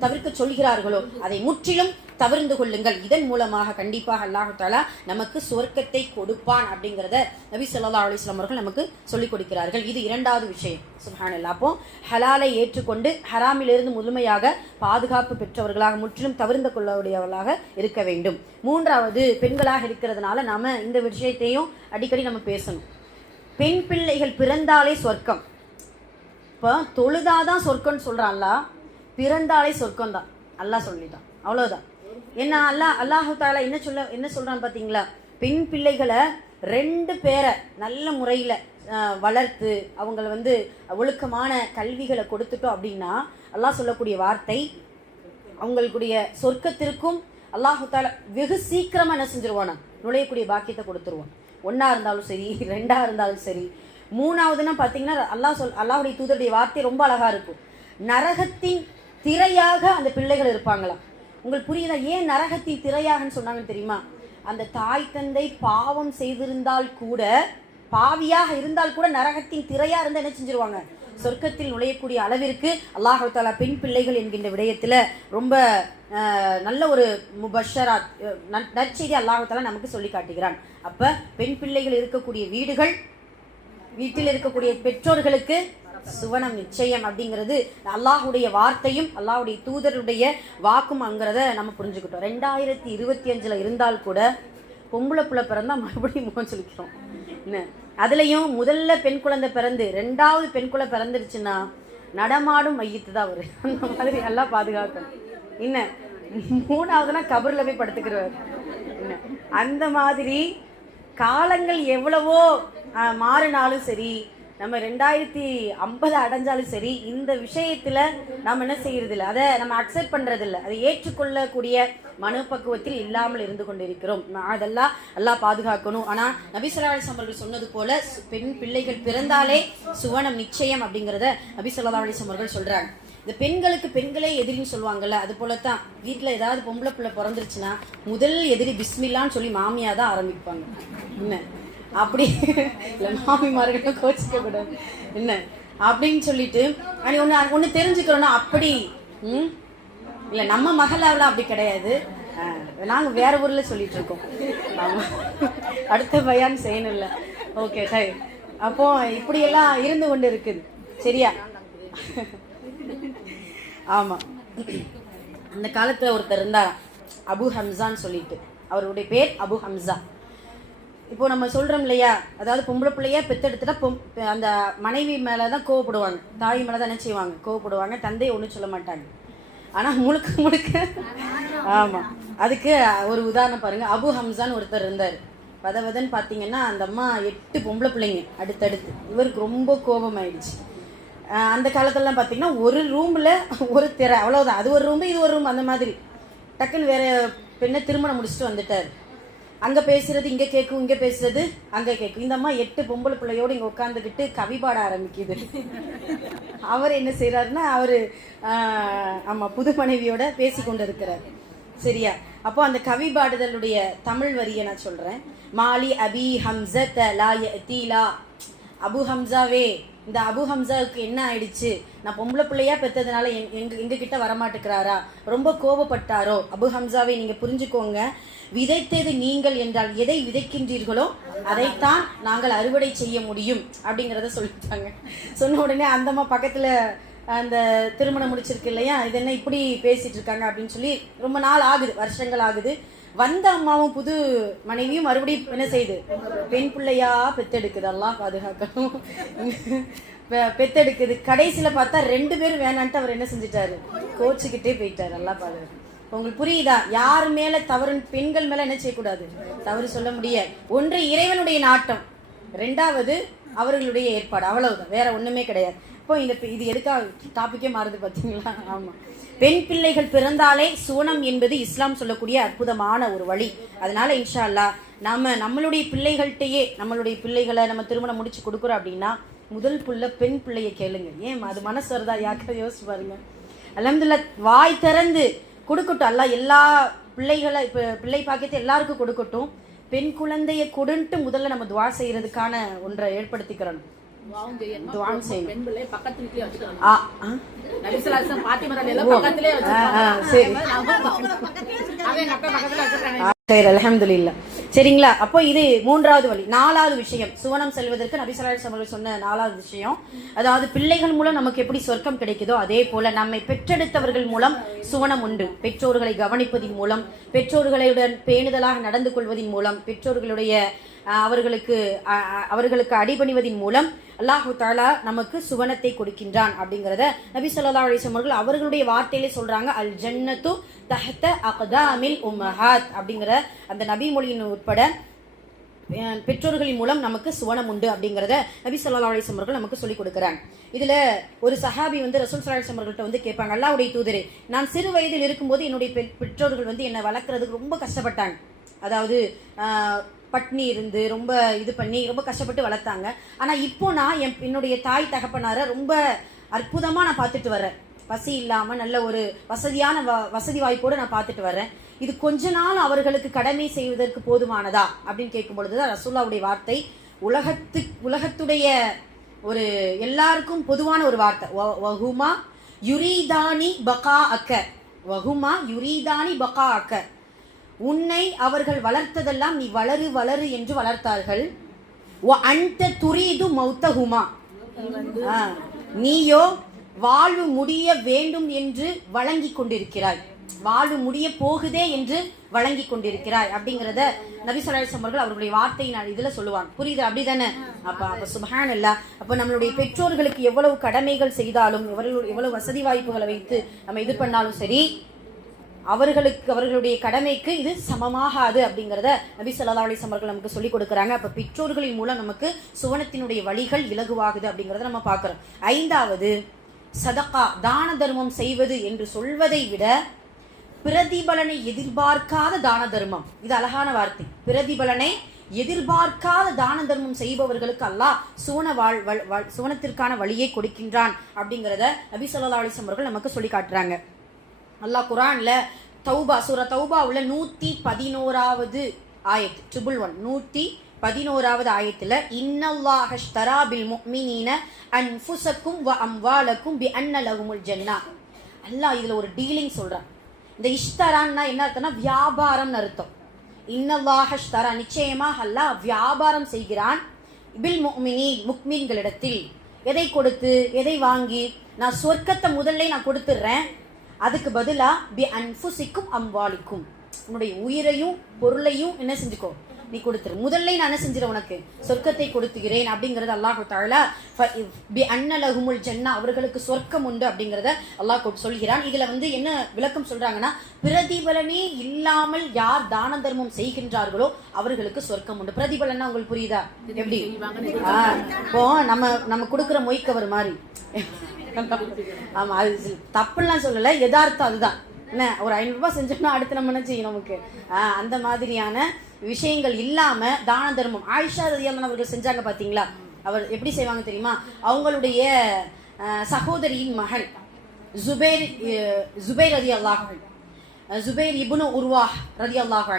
தவிர்க்க சொல்கிறார்களோ அதை முற்றிலும் தவிர்த்து கொள்ளுங்கள். இதன் மூலமாக கண்டிப்பாக அல்லாஹ் தஆலா நமக்கு சொர்க்கத்தை கொடுப்பான் அப்படிங்கிறத நபி ஸல்லல்லாஹு அலைஹி வஸல்லம் அவர்கள் நமக்கு சொல்லிக் கொடுக்கிறார்கள். இது 2வது விஷயம். சுப்ஹானல்லாஹ். அப்போ ஹலாலை ஏற்றுக்கொண்டு ஹராமிலிருந்து முழுமையாக பாதுகாப்பு பெற்றவர்களாக, முற்றிலும் தவிர்த்து கொள்ளக்கூடியவர்களாக இருக்க வேண்டும். 3வது, பெண்களாக இருக்கிறதுனால நாம இந்த விஷயத்தையும் அடிக்கடி நம்ம பேசணும். பெண் பிள்ளைகள் பிறந்தாலே சொர்க்கம். இப்போ தொழுதாதான் சொர்க்கம்னு சொல்றான்ல, பிறந்தாலே சொர்க்கம் தான் அல்லாஹ் சொல்லிட்டான், அவ்வளவுதான். என்ன அல்லாஹு தஆலா என்ன சொல்றான் பாத்தீங்களா, பெண் பிள்ளைகளை 2 பேரை நல்ல முறையில வளர்த்து அவங்களை ஒழுக்கமான கல்விகளை கொடுத்துட்டோம் அப்படின்னா அல்லாஹ் சொல்லக்கூடிய வார்த்தை, அவங்களுடைய சொர்க்கத்திற்கும் அல்லாஹு தஆலா வெகு சீக்கிரமா என்ன செஞ்சிருவானா, நுழையக்கூடிய பாக்கியத்தை கொடுத்துருவான். 1ஆ இருந்தாலும் சரி, 2ஆ இருந்தாலும் சரி. 3ஆவதுன்னா பாத்தீங்கன்னா அல்லாஹ்வுடைய தூதருடைய வார்த்தை ரொம்ப அழகா இருக்கும், நரகத்தின் திரையாக அந்த பிள்ளைகள் இருப்பாங்களாம். உங்களுக்கு புரியுதா ஏன் நரகத்தின் திரையாகன்னு சொன்னாங்கன்னு தெரியுமா? அந்த தாய் தந்தை பாவம் செய்திருந்தால் கூட, பாவியாக இருந்தால் கூட நரகத்தின் திரையா இருந்தா என்ன செஞ்சிருவாங்க, சொர்க்கத்தில் நுழையக்கூடிய அளவிற்கு அல்லாஹ் தஆலா பெண் பிள்ளைகள் என்கின்ற விடயத்துல ரொம்ப நல்ல ஒரு முபஷராத் நற்செய்தி அல்லாஹ் தஆலா நமக்கு சொல்லி காட்டுகிறான். அப்ப பெண் பிள்ளைகள் இருக்கக்கூடிய வீட்டில் இருக்கக்கூடிய பெற்றோர்களுக்கு சுவனம் நிச்சயம் அப்படிங்கிறது அல்லாஹ்வுடைய வார்த்தையும் அல்லாஹ்வுடைய தூதருடைய வாக்கும் அங்கிறத நம்ம புரிஞ்சுக்கிட்டோம். 2025 இருந்தால் கூட பொம்பளை பிள்ளை பிறந்தா மறுபடியும் முகம் சொல்லிக்கிறோம். என்ன அதுலயும் முதல்ல பெண் குழந்தை பிறந்து 2வது பெண் குழந்தை பிறந்துருச்சுன்னா நடமாடும் மையத்து தான் வரும். அந்த மாதிரி எல்லாம் பாதுகாக்கணும். என்ன 3ஆவதுனா கபர்ல போய் படுத்துக்கிறவர். என்ன அந்த மாதிரி காலங்கள் எவ்வளவோ மாறினாலும் சரி, நம்ம 2050 அடைஞ்சாலும் சரி, இந்த விஷயத்துல நம்ம என்ன செய்யறது இல்லை, அதை நம்ம அக்செப்ட் பண்றது இல்லை, அதை ஏற்றுக்கொள்ளக்கூடிய மனப்பக்குவத்தில் இல்லாமல் இருந்து கொண்டிருக்கிறோம். அதெல்லாம் அல்லாஹ் பாதுகாக்கணும். ஆனா நபி ஸல்லல்லாஹு அலைஹி வஸல்லம் அவர்கள் சொன்னது போல பெண் பிள்ளைகள் பிறந்தாலே சுவனம் நிச்சயம் அப்படிங்கிறத நபி ஸல்லல்லாஹு அலைஹி வஸல்லம் அவர்கள் சொல்றாங்க. இந்த பெண்களுக்கு பெண்களே எதிரின்னு சொல்லுவாங்கல்ல, அது போலத்தான் வீட்டுல ஏதாவது பொம்பளை பிள்ளை பிறந்துருச்சுன்னா முதல் எதிரி பிஸ்மில்லான்னு சொல்லி மாமியா தான் ஆரம்பிப்பாங்க. என்ன அப்படி இல்லை, மாமிமார்கள் கோச்சிக்க கூடாது என்ன அப்படின்னு சொல்லிட்டு ஒன்று தெரிஞ்சுக்கிறோன்னா அப்படி இல்லை, நம்ம மகளாவெல்லாம் அப்படி கிடையாது. நாங்கள் வேற ஊர்ல சொல்லிட்டு இருக்கோம். ஆமாம், அடுத்த பயான் செய்யணும் இல்லை. ஓகே சரி. அப்போ இப்படியெல்லாம் இருந்து கொண்டு இருக்குது. சரியா? ஆமாம். அந்த காலத்தில் ஒருத்தர் இருந்தாராம், அபு ஹம்சான்னு சொல்லிட்டு. அவருடைய பேர் அபு ஹம்சா. இப்போ நம்ம சொல்றோம் இல்லையா, அதாவது பொம்பளை பிள்ளையா பெத்தெடுத்துட்டா அந்த மனைவி மேலதான் கோவப்படுவாங்க, தாய் மேலதான் என்ன செய்வாங்க, கோவப்படுவாங்க. தந்தையை ஒன்றும் சொல்ல மாட்டாங்க. ஆனா முழுக்க முழுக்க ஆமா. அதுக்கு ஒரு உதாரணம் பாருங்க. அபு ஹம்சான்னு ஒருத்தர் இருந்தார். வதவதன்னு பாத்தீங்கன்னா அந்த அம்மா 8 பொம்பளை பிள்ளைங்க அடுத்தடுத்து. இவருக்கு ரொம்ப கோபம் ஆயிடுச்சு. அந்த காலத்துலலாம் பாத்தீங்கன்னா ஒரு ரூம்ல ஒரு திரை, அவ்வளவுதான். அது ஒரு ரூம், இது ஒரு ரூம், அந்த மாதிரி. டக்குன்னு வேற பெண்ணை திருமணம் முடிச்சுட்டு வந்துட்டாரு. அங்க பேசுறது இங்க கேட்கும், இங்க பேசுறது அங்க கேட்கும். இந்த அம்மா 8 பொம்பளை பிள்ளையோடு இங்க உட்காந்துக்கிட்டு கவி பாட ஆரம்பிக்குது. அவர் என்ன செய்யறாருன்னா, அவரு ஆமா புது மனைவியோட பேசி கொண்டு இருக்கிறார். சரியா? அப்போ அந்த கவி பாடுதலுடைய தமிழ் வரியை நான் சொல்றேன். மாலி அபி ஹம்சத லா யதீலா. அபு ஹம்சாவே, இந்த அபு ஹம்சாவுக்கு என்ன ஆயிடுச்சு? நான் பொம்பளை பிள்ளையா பெற்றதுனால எங்க கிட்ட வரமாட்டுக்கிறாரா? ரொம்ப கோபப்பட்டாரோ? அபு ஹம்சாவை நீங்க புரிஞ்சுக்கோங்க, விதைத்தது நீங்கள் என்றால் எதை விதைக்கின்றீர்களோ அதைத்தான் நாங்கள் அறுவடை செய்ய முடியும் அப்படிங்கிறத சொல்லிட்டாங்க. சொன்ன உடனே அந்தம்மா பக்கத்துல அந்த திருமணம் முடிச்சிருக்கு இல்லையா, இது என்ன இப்படி பேசிட்டு இருக்காங்க அப்படின்னு சொல்லி ரொம்ப நாள் ஆகுது, வருஷங்கள் ஆகுது. வந்த அம்மாவும் புது மனைவியும் மறுபடியும் என்ன செய்யுது, பெண் பிள்ளையா பெத்தெடுக்குது. அல்லாஹ் பாதுகாக்கணும். பெத்தெடுக்குது. கடைசியில பார்த்தா 2 பேரும் வேணான்ட்டு அவர் என்ன செஞ்சிட்டாரு, கோச்சுக்கிட்டே போயிட்டாரு. அல்லாஹ் பாதுகாக்கணும். உங்களுக்கு புரியுதா? யார் மேல தவறு, பெண்கள் மேல என்ன செய்யக்கூடாது, தவறு சொல்ல முடியாது. ஒன்று இறைவனுடைய நாட்டம், 2வது அவர்களுடைய ஏற்பாடு, அவ்வளவுதான், வேற ஒண்ணுமே கிடையாது. இப்போ இது எதுக்கா டாபிக்கே மாறுது பாத்தீங்களா? ஆமா. பெண் பிள்ளைகள் பிறந்தாலே சுவனம் என்பது இஸ்லாம் சொல்லக்கூடிய அற்புதமான ஒரு வழி. அதனால இன்ஷா அல்லாஹ் நம்மளுடைய பிள்ளைகள்கிட்டயே, நம்மளுடைய பிள்ளைகளை நம்ம திருமணம் முடிச்சு கொடுக்குறோம் அப்படின்னா முதல் புள்ள பெண் பிள்ளைய கேளுங்க. ஏன் அது மனசு வருதா? யாருக்கா யோசிச்சு பாருங்க. அல்ஹம்துலில்லாஹ், வாய் திறந்து கொடுக்கட்டும். அல்லாஹ் எல்லா பிள்ளைகளை, இப்ப பிள்ளை பாக்கியத்தை எல்லாருக்கும் கொடுக்கட்டும். பெண் குழந்தைய கொடுன்ட்டு முதல்ல நம்ம துவா செய்யறதுக்கான ஒன்றை ஏற்படுத்திக்கிறோம். சரிங்களா? அப்போ இது 3வது வழி. 4வது விஷயம், சுவனம் செல்வதற்கு நபி ஸல்லல்லாஹு அலைஹி வஸல்லம் சொன்ன 4வது விஷயம், அதாவது பிள்ளைகள் மூலம் நமக்கு எப்படி சொர்க்கம் கிடைக்குதோ அதே போல நம்மை பெற்றெடுத்தவர்கள் மூலம் சுவனம் உண்டு. பெற்றோர்களை கவனிப்பதின் மூலம், பெற்றோர்களுடன் பேணுதலாக நடந்து கொள்வதின் மூலம், பெற்றோர்களுடைய அவர்களுக்கு அடிபணிவதின் மூலம் அல்லாஹு தஆலா நமக்கு சுவனத்தை கொடுக்கின்றான் அப்படிங்கறத நபி ஸல்லல்லாஹு அலைஹி வஸல்லம் அவர்களுடைய வார்த்தையிலே சொல்றாங்க. அல் ஜன்னத்து தஹ்த அக்தாமில் உம்மஹாத் அப்படிங்கிற அந்த நபி மொழியின் உட்பட பெற்றோர்களின் மூலம் நமக்கு சுவனம் உண்டு அப்படிங்கறத நபி ஸல்லல்லாஹு அலைஹி வஸல்லம் நமக்கு சொல்லிக் கொடுக்குறாங்க. இதுல ஒரு சஹாபி ரசூல் ஸல்லல்லாஹு அலைஹி வஸல்லம் கேட்பாங்க, அல்லாஹ்வுடைய தூதரே, நான் சிறு வயதில் இருக்கும்போது என்னுடைய பெற்றோர்கள் என்னை வளர்க்கறதுக்கு ரொம்ப கஷ்டப்பட்டாங்க. அதாவது பட்னி இருந்து ரொம்ப இது பண்ணி ரொம்ப கஷ்டப்பட்டு வளர்த்தாங்க. ஆனா இப்போ நான் என்னுடைய தாய் தகப்பனார ரொம்ப அற்புதமா நான் பார்த்துட்டு வர்றேன். பசி இல்லாம நல்ல ஒரு வசதியான வசதி வாய்ப்போடு நான் பார்த்துட்டு வர்றேன். இது கொஞ்ச நாள் அவர்களுக்கு கடமை செய்வதற்கு போதுமானதா அப்படின்னு கேட்கும் பொழுதுதான் ரசூலுல்லாஹ்வுடைய வார்த்தை, உலகத்துடைய ஒரு எல்லாருக்கும் பொதுவான ஒரு வார்த்தை, வஹுமா யுரீதானி பகா அக்க, வஹுமா யுரீதானி பகா அக்க. உன்னை அவர்கள் வளர்த்ததெல்லாம் நீ வளரு வளரு என்று வளர்த்தார்கள். அன்த துரீது மௌத்தஹுமா, நீயோ வாழ்வு முடிய வேண்டும் என்று வழங்கி கொண்டிருக்கிறாய், வாழ்வு முடிய போகுதே என்று வழங்கி கொண்டிருக்கிறாய் அப்படிங்கறத நபி ஸல்லல்லாஹு அலைஹி வஸல்லம் அவர்களுடைய வார்த்தையினால் இதுல சொல்லுவாங்க. புரியுது? அப்படிதானே? அப்ப சுப்ஹானல்லாஹ். அப்ப நம்மளுடைய பெற்றோர்களுக்கு எவ்வளவு கடமைகள் செய்தாலும், எவ்வளவு வசதி வாய்ப்புகளை வைத்து நம்ம இது பண்ணாலும் சரி, அவர்களுடைய கடமைக்கு இது சமமாகாது அப்படிங்கறத நபி ஸல்லல்லாஹு அலைஹி வஸல்லம் நமக்கு சொல்லிக் கொடுக்கறாங்க. அப்ப பெற்றோர்களின் மூலம் நமக்கு சுவனத்தினுடைய வழிகள் இலகுவாகுது அப்படிங்கறத நம்ம பார்க்கிறோம். 5வது, சதகா, தான தர்மம் செய்வது என்று சொல்வதை விட பிரதிபலனை எதிர்பார்க்காத தான தர்மம், இது அழகான வார்த்தை. பிரதிபலனை எதிர்பார்க்காத தான தர்மம் செய்பவர்களுக்கு அல்லாஹ் சுவனத்திற்கான வழியை கொடுக்கின்றான் அப்படிங்கறத நபி ஸல்லல்லாஹு அலைஹி வஸல்லம் நமக்கு சொல்லி காட்டுறாங்க. அல்லாஹ் குர்ஆன்ல சூரா தௌபாவுல 111வது ஆயத் 111வது ஆயத்துல இன்னல்லாஹ அஷ்தரா பில் முஃமினீன அன்ஃபுஸக்கும் வ அம்வாலக்கும் பிஅன்ன லஹுமுல் ஜன்னah. அல்லாஹ் இதுல ஒரு டீலிங் சொல்றான். இந்த இஷ்தரான்னா என்ன அர்த்தம்னா வியாபாரம்னு அர்த்தம். இன்னல்லாஹ இஷ்தரா, நிச்சயமாக அல்லாஹ் வியாபாரம் செய்கிறான். பில் முஃமினீன், முக்மீன்களிடத்தில். எதை கொடுத்து, எதை வாங்கி? நான் சொர்க்கத்தை முதல்ல நான் கொடுத்துட்றேன், அதுக்கு பதிலா பி அன்ஃபுசிக்கும் அம்வாலிக்கும், உன்னுடைய உயிரையும் பொருளையும் என்ன செஞ்சுக்கோ, நீ கொடுத்துரு. முதல்ல நான் என்ன செஞ்சிட, உனக்கு சொர்க்கத்தை கொடுத்துகிறேன் அப்படிங்கறது அல்லாஹ் தஆலா பி அன்னலஹுமுல் ஜன்னா, அவர்களுக்கு சொர்க்கம் உண்டு அப்படிங்கறத அல்லாஹ் சொல்கிறான். இதுல என்ன விளக்கம் சொல்றாங்கன்னா, பிரதிபலனே இல்லாமல் யார் தான தர்மம் செய்கின்றார்களோ அவர்களுக்கு சொர்க்கம் உண்டு. பிரதிபலன்னா உங்களுக்கு புரியுதா? எப்படி? இப்போ நம்ம கொடுக்குற மொய்க்கவர் மாதிரி. ஆமா, அது தப்புலாம் சொல்லல, யதார்த்தம் அதுதான். என்ன, ஒரு 500 ரூபாய் செஞ்சோம்னா அடுத்து நம்ம என்ன செய்யணும் நமக்கு, அந்த மாதிரியான விஷயங்கள் இல்லாம தான தர்மம். ஆயிஷா ரலியல்லாஹு அன்ஹா அவர்கள் செஞ்சாங்க பாத்தீங்களா? அவர் எப்படி செய்வாங்க தெரியுமா? அவங்களுடைய சகோதரியின் மகன் ஜுபைர் ரலியல்லாஹு அன்ஹு, ஜுபைர் இப்னு உர்வாஹ் ரலியல்லாஹு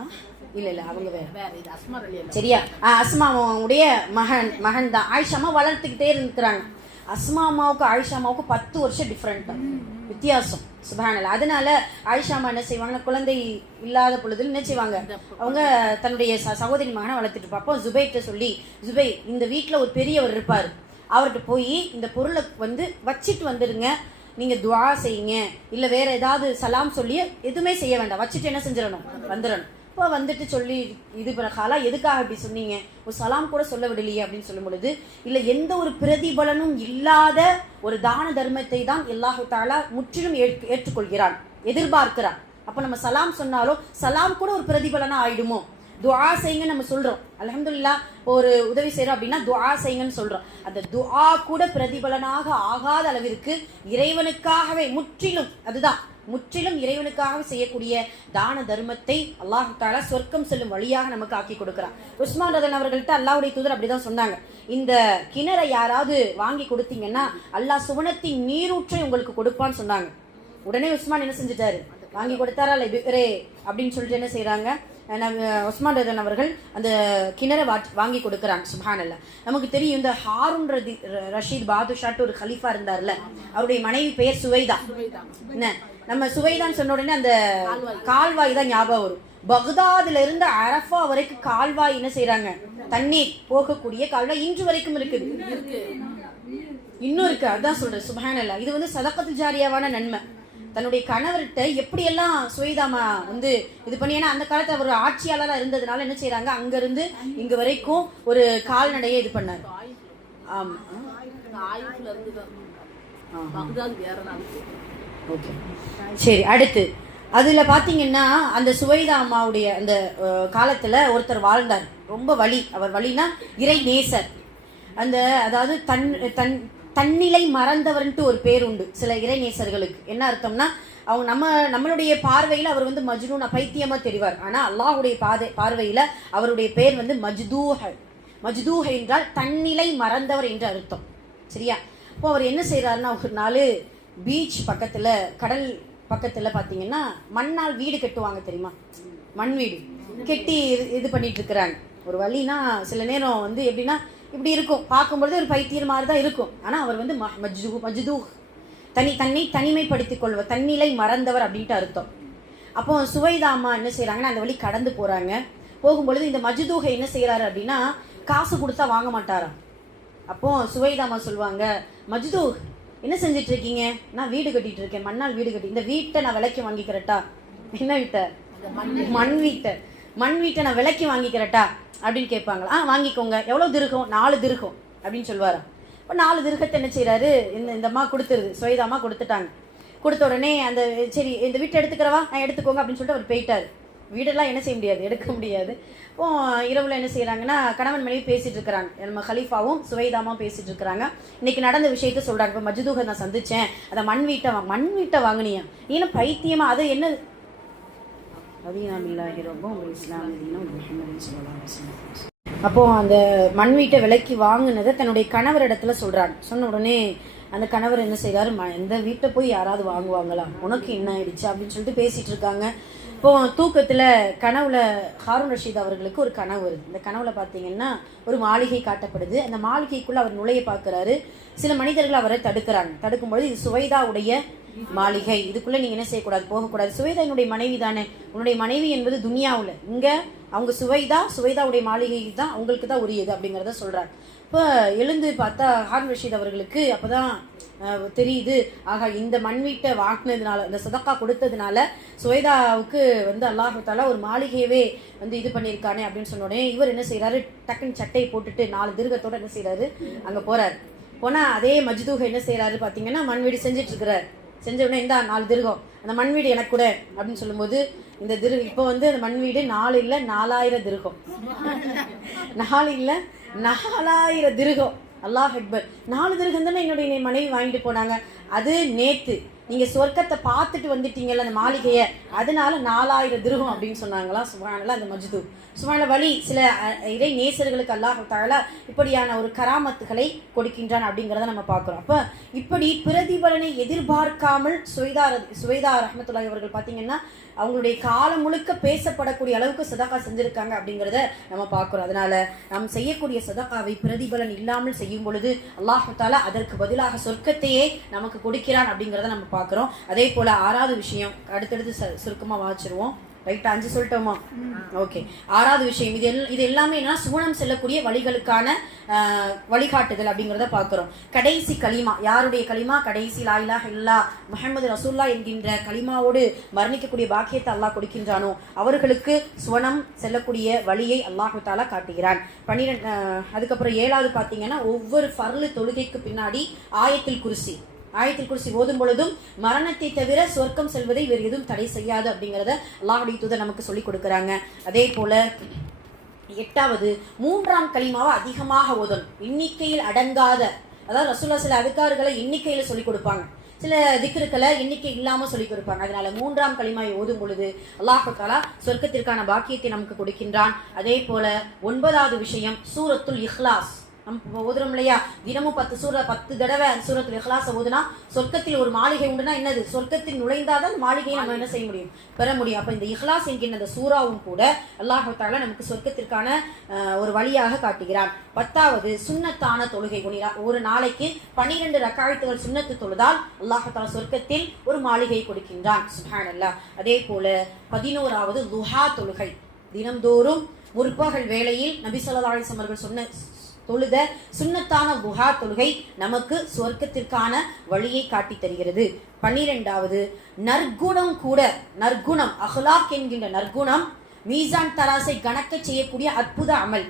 அன்ஹு, இல்ல அவங்க வேற, சரியா? அஸ்மாவுடைய மகன் தான். ஆயிஷாமா வளர்த்துக்கிட்டே இருக்கிறாங்க. அஸ்மாமாவுக்கு ஆயிஷாமாவுக்கு 10 வருஷம் டிஃபரெண்ட் வித்தியாசம். சுப்ஹானல்லாஹ். அதனால ஆயிஷாமா என்ன செய்வாங்க, குழந்தை இல்லாத பொழுது என்ன செய்வாங்க, அவங்க தன்னுடைய சகோதரி மகனை வளர்த்துட்டு இருப்பா. ஜுபைர்ட்ட சொல்லி, ஜுபை, இந்த வீட்டுல ஒரு பெரியவர் இருப்பாரு, அவர்கிட்ட போய் இந்த பொருளை வச்சிட்டு வந்துருங்க, நீங்க துஆ செய்யுங்க, இல்ல வேற ஏதாவது சலாம் சொல்லி எதுவுமே செய்ய வேண்டாம், வச்சுட்டு என்ன செஞ்சிடணும், வந்துடணும். இப்போ வந்துட்டு சொல்லி இது பிரகாலா எதுக்காக அப்படி சொன்னீங்க, ஒரு சலாம் கூட சொல்ல விடலையே அப்படின்னு சொல்லும் பொழுது, இல்ல எந்த ஒரு பிரதிபலனும் இல்லாத ஒரு தான தர்மத்தை தான் அல்லாஹ் தஆலா முற்றிலும் ஏற்றுக்கொள்கிறான், எதிர்பார்க்கிறான். அப்ப நம்ம சலாம் சொன்னாலும் சலாம் கூட ஒரு பிரதிபலனா ஆயிடுமோ? துஆ செய்யுங்க நம்ம சொல்றோம், அல்ஹம்துலில்லாஹ் ஒரு உதவி செய்யறோம் அப்படின்னா துஆ செய்யுங்கன்னு சொல்றோம். அந்த துஆ கூட பிரதிபலனாக ஆகாத அளவிற்கு இறைவனுக்காகவே முற்றிலும், அதுதான் முற்றிலும் இறைவனுக்காக செய்யக்கூடிய தான தர்மத்தை அல்லாஹ் தஆலா சொர்க்கம் செல்லும் வழியாக நமக்கு ஆக்கி கொடுக்கிறான். உஸ்மான் ரதன் அவர்கள்ட்ட அல்லாஹ்வுடைய தூதர் அப்படிதான் சொன்னாங்க, இந்த கிணறை யாராவது வாங்கி கொடுத்தீங்கன்னா அல்லாஹ் சுவனத்தின் நீரூற்றை உங்களுக்கு கொடுப்பான்னு சொன்னாங்க. உடனே உஸ்மான் என்ன செஞ்சுட்டாரு, வாங்கி கொடுத்தாரா இல்லை அப்படின்னு சொல்லிட்டு என்ன செய்யறாங்க, உஸ்மான் ரதன் அவர்கள் அந்த கிணறை வாங்கி கொடுக்கிறாங்க. சுப்ஹானல்லாஹ். நமக்கு தெரியும், இந்த ஹாரூன் ரஷீத் பாதுஷாட்டு ஒரு கலீஃபா இருந்தார்ல, அவருடைய மனைவி பெயர் சுவைதா. என்ன, நம்ம சுவைதான் சொன்ன உடனே அந்த கால்வாய் தான் ஞாபகம் வரும். பக்தாதுல இருந்து அரஃபா வரைக்கும் கால்வாய் என்ன செய்யறாங்க, தண்ணீர் போகக்கூடிய கால்வாய் இன்று வரைக்கும் இருக்குது, இன்னும் இருக்கு. அதான் சொல்றேன், சுப்ஹானல்லாஹ். இது சதகத்துல் ஜாரியாவான நன்மை. தன்னுடைய கணவர்கிட்ட எப்படியெல்லாம் சுவைதாமா இது பண்ணி, ஏன்னா அந்த காலத்துல அவர் ஆட்சியாளரா இருந்ததுனால என்ன செய்யறாங்க, அங்க இருந்து இங்க வரைக்கும் ஒரு கால்நடையை இது பண்ணாரு. ஆமா, சரி. அடுத்து அதுல பாத்தீங்கன்னா, அந்த சுவைதா அம்மாவுடைய அந்த காலத்துல ஒருத்தர் வாழ்ந்தார், ரொம்ப வலி. அவர் வலினா இறை நேசர். அதாவது தன்னிலை மறந்தவர்ன்ட்டு ஒரு பேர் உண்டு சில இறைநேசர்களுக்கு. என்ன அர்த்தம்னா, அவங்க நம்மளுடைய பார்வையில அவர் மஜ்னூன், பைத்தியமா தெரிவார். ஆனா அல்லாஹ்வுடைய பார்வையில அவருடைய பேர் மஜ்தூஹ். மஜ்தூஹ் என்றால் தன்னிலை மறந்தவர் என்று அர்த்தம், சரியா? இப்போ அவர் என்ன செய்யறாருன்னா, ஒரு நாள் பீச் பக்கத்துல, கடல் பக்கத்துல பாத்தீங்கன்னா மண்ணால் வீடு கட்டுவாங்க தெரியுமா, மண் வீடு கெட்டி இது பண்ணிட்டு இருக்கிறாங்க. ஒரு வழினா சில நேரம் எப்படின்னா இப்படி இருக்கும், பார்க்கும்பொழுது ஒரு பைத்தியர் மாதிரி தான் இருக்கும். ஆனா அவர் மஜ்தூஹ், தன்னை தனிமைப்படுத்திக் கொள்வர், தன்னிலை மறந்தவர் அப்படின்ட்டு அர்த்தம். அப்போ சுவைதா அம்மா என்ன செய்யறாங்கன்னா, அந்த வழி கடந்து போறாங்க. போகும்பொழுது இந்த மஜ்தூஹை என்ன செய்யறாரு அப்படின்னா, காசு கொடுத்தா வாங்க மாட்டாராம். அப்போ சுவைதா அம்மா சொல்லுவாங்க, மஜ்தூஹ் என்ன செஞ்சிட்டு இருக்கீங்க? நான் வீடு கட்டிட்டு இருக்கேன், மண்ணால் வீடு கட்டி, இந்த வீட்டை நான் விலைக்கு வாங்கிக்கிறட்டா? என்ன வீட்டை? மண் வீட்டை நான் விலைக்கு வாங்கிக்கிறட்டா அப்படின்னு கேட்பாங்களா? வாங்கிக்கோங்க. எவ்வளவு திருகம்? 4 திருகம் அப்படின்னு சொல்லுவாராம். இப்போ 4 திருகத்தை என்ன செய்யறாரு, இந்த அம்மா கொடுத்துருது, சுவைதாமா கொடுத்துட்டாங்க. கொடுத்த உடனே அந்த சரி இந்த வீட்டை எடுத்துக்கிறவா, எடுத்துக்கோங்க அப்படின்னு சொல்லிட்டு அவர் போயிட்டாரு. வீடெல்லாம் என்ன செய்ய முடியாது, எடுக்க முடியாது. இப்போ இரவுல என்ன செய்யறாங்கன்னா, கணவன் மனைவி பேசிட்டு இருக்கிறாங்க, நம்ம கலீஃபாவும் சுவைதாமாவும் பேசிட்டு இருக்கிறாங்க. இன்னைக்கு நடந்த விஷயத்த சொல்றாங்க. இப்போ மஜ்தூஹை நான் சந்திச்சேன், அதை மண் வீட்டை வாங்கினியா, நீ பைத்தியமா, அது என்ன? அப்போ அந்த மண் வீட்டை விலைக்கு வாங்கினதை தன்னுடைய கணவர் இடத்துல சொல்றாங்க. சொன்ன உடனே அந்த கணவர் என்ன செய்யறாரு, இந்த வீட்டை போய் யாராவது வாங்குவாங்களா, உனக்கு என்ன ஆயிடுச்சு அப்படின்னு சொல்லிட்டு பேசிட்டு இருக்காங்க. இப்போ தூக்கத்துல கனவுல ஹாரூன் ரஷீத் அவர்களுக்கு ஒரு கனவு வருது. இந்த கனவுல பாத்தீங்கன்னா ஒரு மாளிகை காட்டப்படுது. அந்த மாளிகைக்குள்ள அவர் நுழைய பார்க்கிறாரு. சில மனிதர்கள் அவரை தடுக்கிறாங்க. தடுக்கும்பொழுது இது சுவைதாவுடைய மாளிகை, இதுக்குள்ள நீங்க என்ன செய்யக்கூடாது, போகக்கூடாது. சுவைதா என்னுடைய மனைவி தானே, உன்னுடைய மனைவி என்பது துனியாவுல, இங்க அவங்க சுவைதாவுடைய மாளிகை தான் அவங்களுக்கு தான் உரியது அப்படிங்கிறத சொல்றாங்க. இப்போ எழுந்து பார்த்தா ஹாரூன் ரஷீத் அவர்களுக்கு அப்பதான் தெரியுது, ஆகா இந்த மண் வீட்டை வாங்கினதுனால, இந்த சதக்கா கொடுத்ததுனால சுவைதாவுக்கு அல்லாஹ் தஆலா ஒரு மாளிகையவே இது பண்ணியிருக்கானே அப்படின்னு சொன்ன உடனே இவர் என்ன செய்யறாரு, டக்குன்னு சட்டையை போட்டுட்டு 4 திருகத்தோட என்ன செய்யறாரு, அங்க போறாரு. போனா அதே மஜ்தூக என்ன செய்யறாரு பாத்தீங்கன்னா, மண் வீடு செஞ்சுட்டு இருக்கிறார். செஞ்ச உடனே இந்த 4 திருகம், அந்த மண் வீடு எனக்கு கூட அப்படின்னு சொல்லும்போது, இந்த இப்போ அந்த மண் வீடு 4 இல்ல 4000 திருகம், 4 இல்ல 4000 திருகம். அல்லாஹ் அக்பர். 4 திருகம் தானே என்னுடைய மனைவி வாங்கிட்டு போனாங்க. அது நேத்து நீங்க சொர்க்கத்தை பார்த்துட்டு வந்துட்டீங்கல்ல அந்த மாளிகையை, அதனால 4000 திருகம் அப்படின்னு சொன்னாங்களா. சுப்ஹானல்லாஹ். அந்த மஜ்து சுப்ஹானல்லாஹ் வழி சில இறை நேசர்களுக்கு அல்லாஹ் தஆலா இப்படியான ஒரு கராமத்துகளை கொடுக்கின்றான் அப்படிங்கிறத நம்ம பார்க்கிறோம். அப்ப இப்படி பிரதிபலனை எதிர்பார்க்காமல் சுவைதா ரஹ்மத்துல்லாஹி அவர்கள் பார்த்தீங்கன்னா அவங்களுடைய காலம் முழுக்க பேசப்படக்கூடிய அளவுக்கு சதகா செஞ்சிருக்காங்க அப்படிங்கிறத நம்ம பார்க்கிறோம். அதனால நாம் செய்யக்கூடிய சதகாவை பிரதிபலன் இல்லாமல் செய்யும் பொழுது அல்லாஹ் தஆலா அதற்கு பதிலாக சொர்க்கத்தையே நமக்கு கொடுக்கிறான் அப்படிங்கிறத நம்ம பார்க்கிறோம். அதே போல 6வது விஷயம், அடுத்தடுத்து சுருக்கமா வாசிச்சிருவோம். ரைட், 5 சொல்லிட்டோமா? ஓகே. 6வது விஷயம், இது எல்லாமே என்ன, சுவனம் செல்லக்கூடிய வழிகளுக்கான வழிகாட்டுதல் அப்படிங்கிறத பார்க்கிறோம். கடைசி கலிமா, யாருடைய கலிமா? கடைசி லா இலாஹ இல்லல்லாஹ் முஹம்மது ரசூலுல்லாஹ் என்கின்ற கலிமாவோடு மரணிக்கக்கூடிய பாக்கியத்தை அல்லாஹ் கொடுக்கின்றானோ அவர்களுக்கு சுவனம் செல்லக்கூடிய வழியை அல்லாஹ் தஆலா காட்டுகிறான். 12 அதுக்கப்புறம் 7வது பார்த்தீங்கன்னா, ஒவ்வொரு ஃபர்லு தொழுகைக்கு பின்னாடி ஆயத்துல் குர்சி ஓதும் பொழுதும் மரணத்தை தவிர சொர்க்கம் செல்வதை வேறு எதுவும் தடை செய்யாது அப்படிங்கிறத அல்லாஹ்வுடைய தூதர் நமக்கு சொல்லி கொடுக்கறாங்க. அதே போல 8வது 3ஆம் கலிமாவை அதிகமாக ஓதணும். எண்ணிக்கையில் அடங்காத, அதாவது ரசூலுல்லாஹ் சில அதுக்கார்களை எண்ணிக்கையில சொல்லி கொடுப்பாங்க, சில திக்ருக்களை எண்ணிக்கை இல்லாம சொல்லி கொடுப்பாங்க. அதனால 3ஆம் கலிமாவை ஓதும் பொழுது அல்லாஹ் தஆலா சொர்க்கத்திற்கான பாக்கியத்தை நமக்கு கொடுக்கின்றான். அதே போல 9வது விஷயம், சூரத்துல் இஹ்லாஸ் நம்ம ஓதுறோம் இல்லையா, தினமும் 10 தடவை சூரத்துல் இஹ்லாஸ் ஓதுனா சொர்க்கத்தில் ஒரு மாளிகை உண்டுனா என்னது, சொர்க்கத்தில் நுழைந்தாதான் மாளிகையை நம்ம என்ன செய்ய முடியும், பெற முடியும். அப்ப இந்த இஹ்லாஸ் என்கின்ற அந்த சூராவும் கூட அல்லாஹ் தஆலா நமக்கு சொர்க்கத்திற்கான ஒரு வழியாக காட்டுகிறான். 10வது சுன்னத்தான தொழுகை. ஒரு நாளைக்கு 12 ரக்காயத்துகள் சுன்னத்து தொழுதால் அல்லாஹ் தஆலா சொர்க்கத்தில் ஒரு மாளிகை கொடுக்கின்றான். சுப்ஹானல்லாஹ். அதே போல 11வது துஹா தொழுகை. தினம்தோறும் முற்பகல் வேளையில் நபி ஸல்லல்லாஹு அலைஹி வஸல்லம் அவர்கள் சொன்ன தொழுத சுன்னத்தான துஹா தொழுகை நமக்கு சொர்க்கத்திற்கான வழியை காட்டி தருகிறது. 12வது நற்குணம் அஹ்லாக் என்கின்ற நற்குணம் மீசான் தராசை கணக்க செய்யக்கூடிய அற்புத அமல்.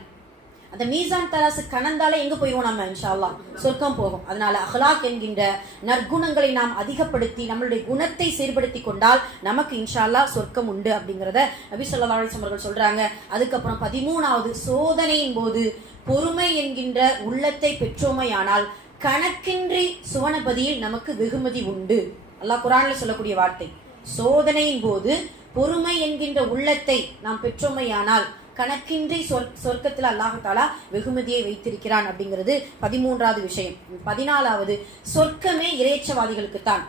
அந்த மீசான் தராசு கணந்தாலே எங்க போயிடுவோம் நம்ம, இன்ஷா அல்லாஹ் சொர்க்கம் போகும். அதனால அஹ்லாக் என்கின்ற நற்குணங்களை நாம் அதிகப்படுத்தி நம்மளுடைய குணத்தை சீர்படுத்தி கொண்டால் நமக்கு இன்ஷா அல்லாஹ் சொர்க்கம் உண்டு அப்படிங்கிறத நபி ஸல்லல்லாஹு அலைஹி வஸல்லம் அவர்கள் சொல்றாங்க. அதுக்கப்புறம் 13வது சோதனையின் போது பொறுமை என்கின்ற உள்ளத்தை பெற்றோமையானால் கணக்கின்றி சுவனபதியில் நமக்கு வெகுமதி உண்டு. அல்லாஹ் குர்ஆன்ல சொல்லக்கூடிய வார்த்தை, சோதனையின் போது பொறுமை என்கின்ற உள்ளத்தை நாம் பெற்றோமையானால் கணக்கின்றி சொர்க்கத்தில் அல்லாஹ் தஆலா வெகுமதியை வைத்திருக்கிறான் அப்படிங்கிறது 13வது விஷயம். 14வது சொர்க்கமே இறைச்சவாதிகளுக்குத்தான்.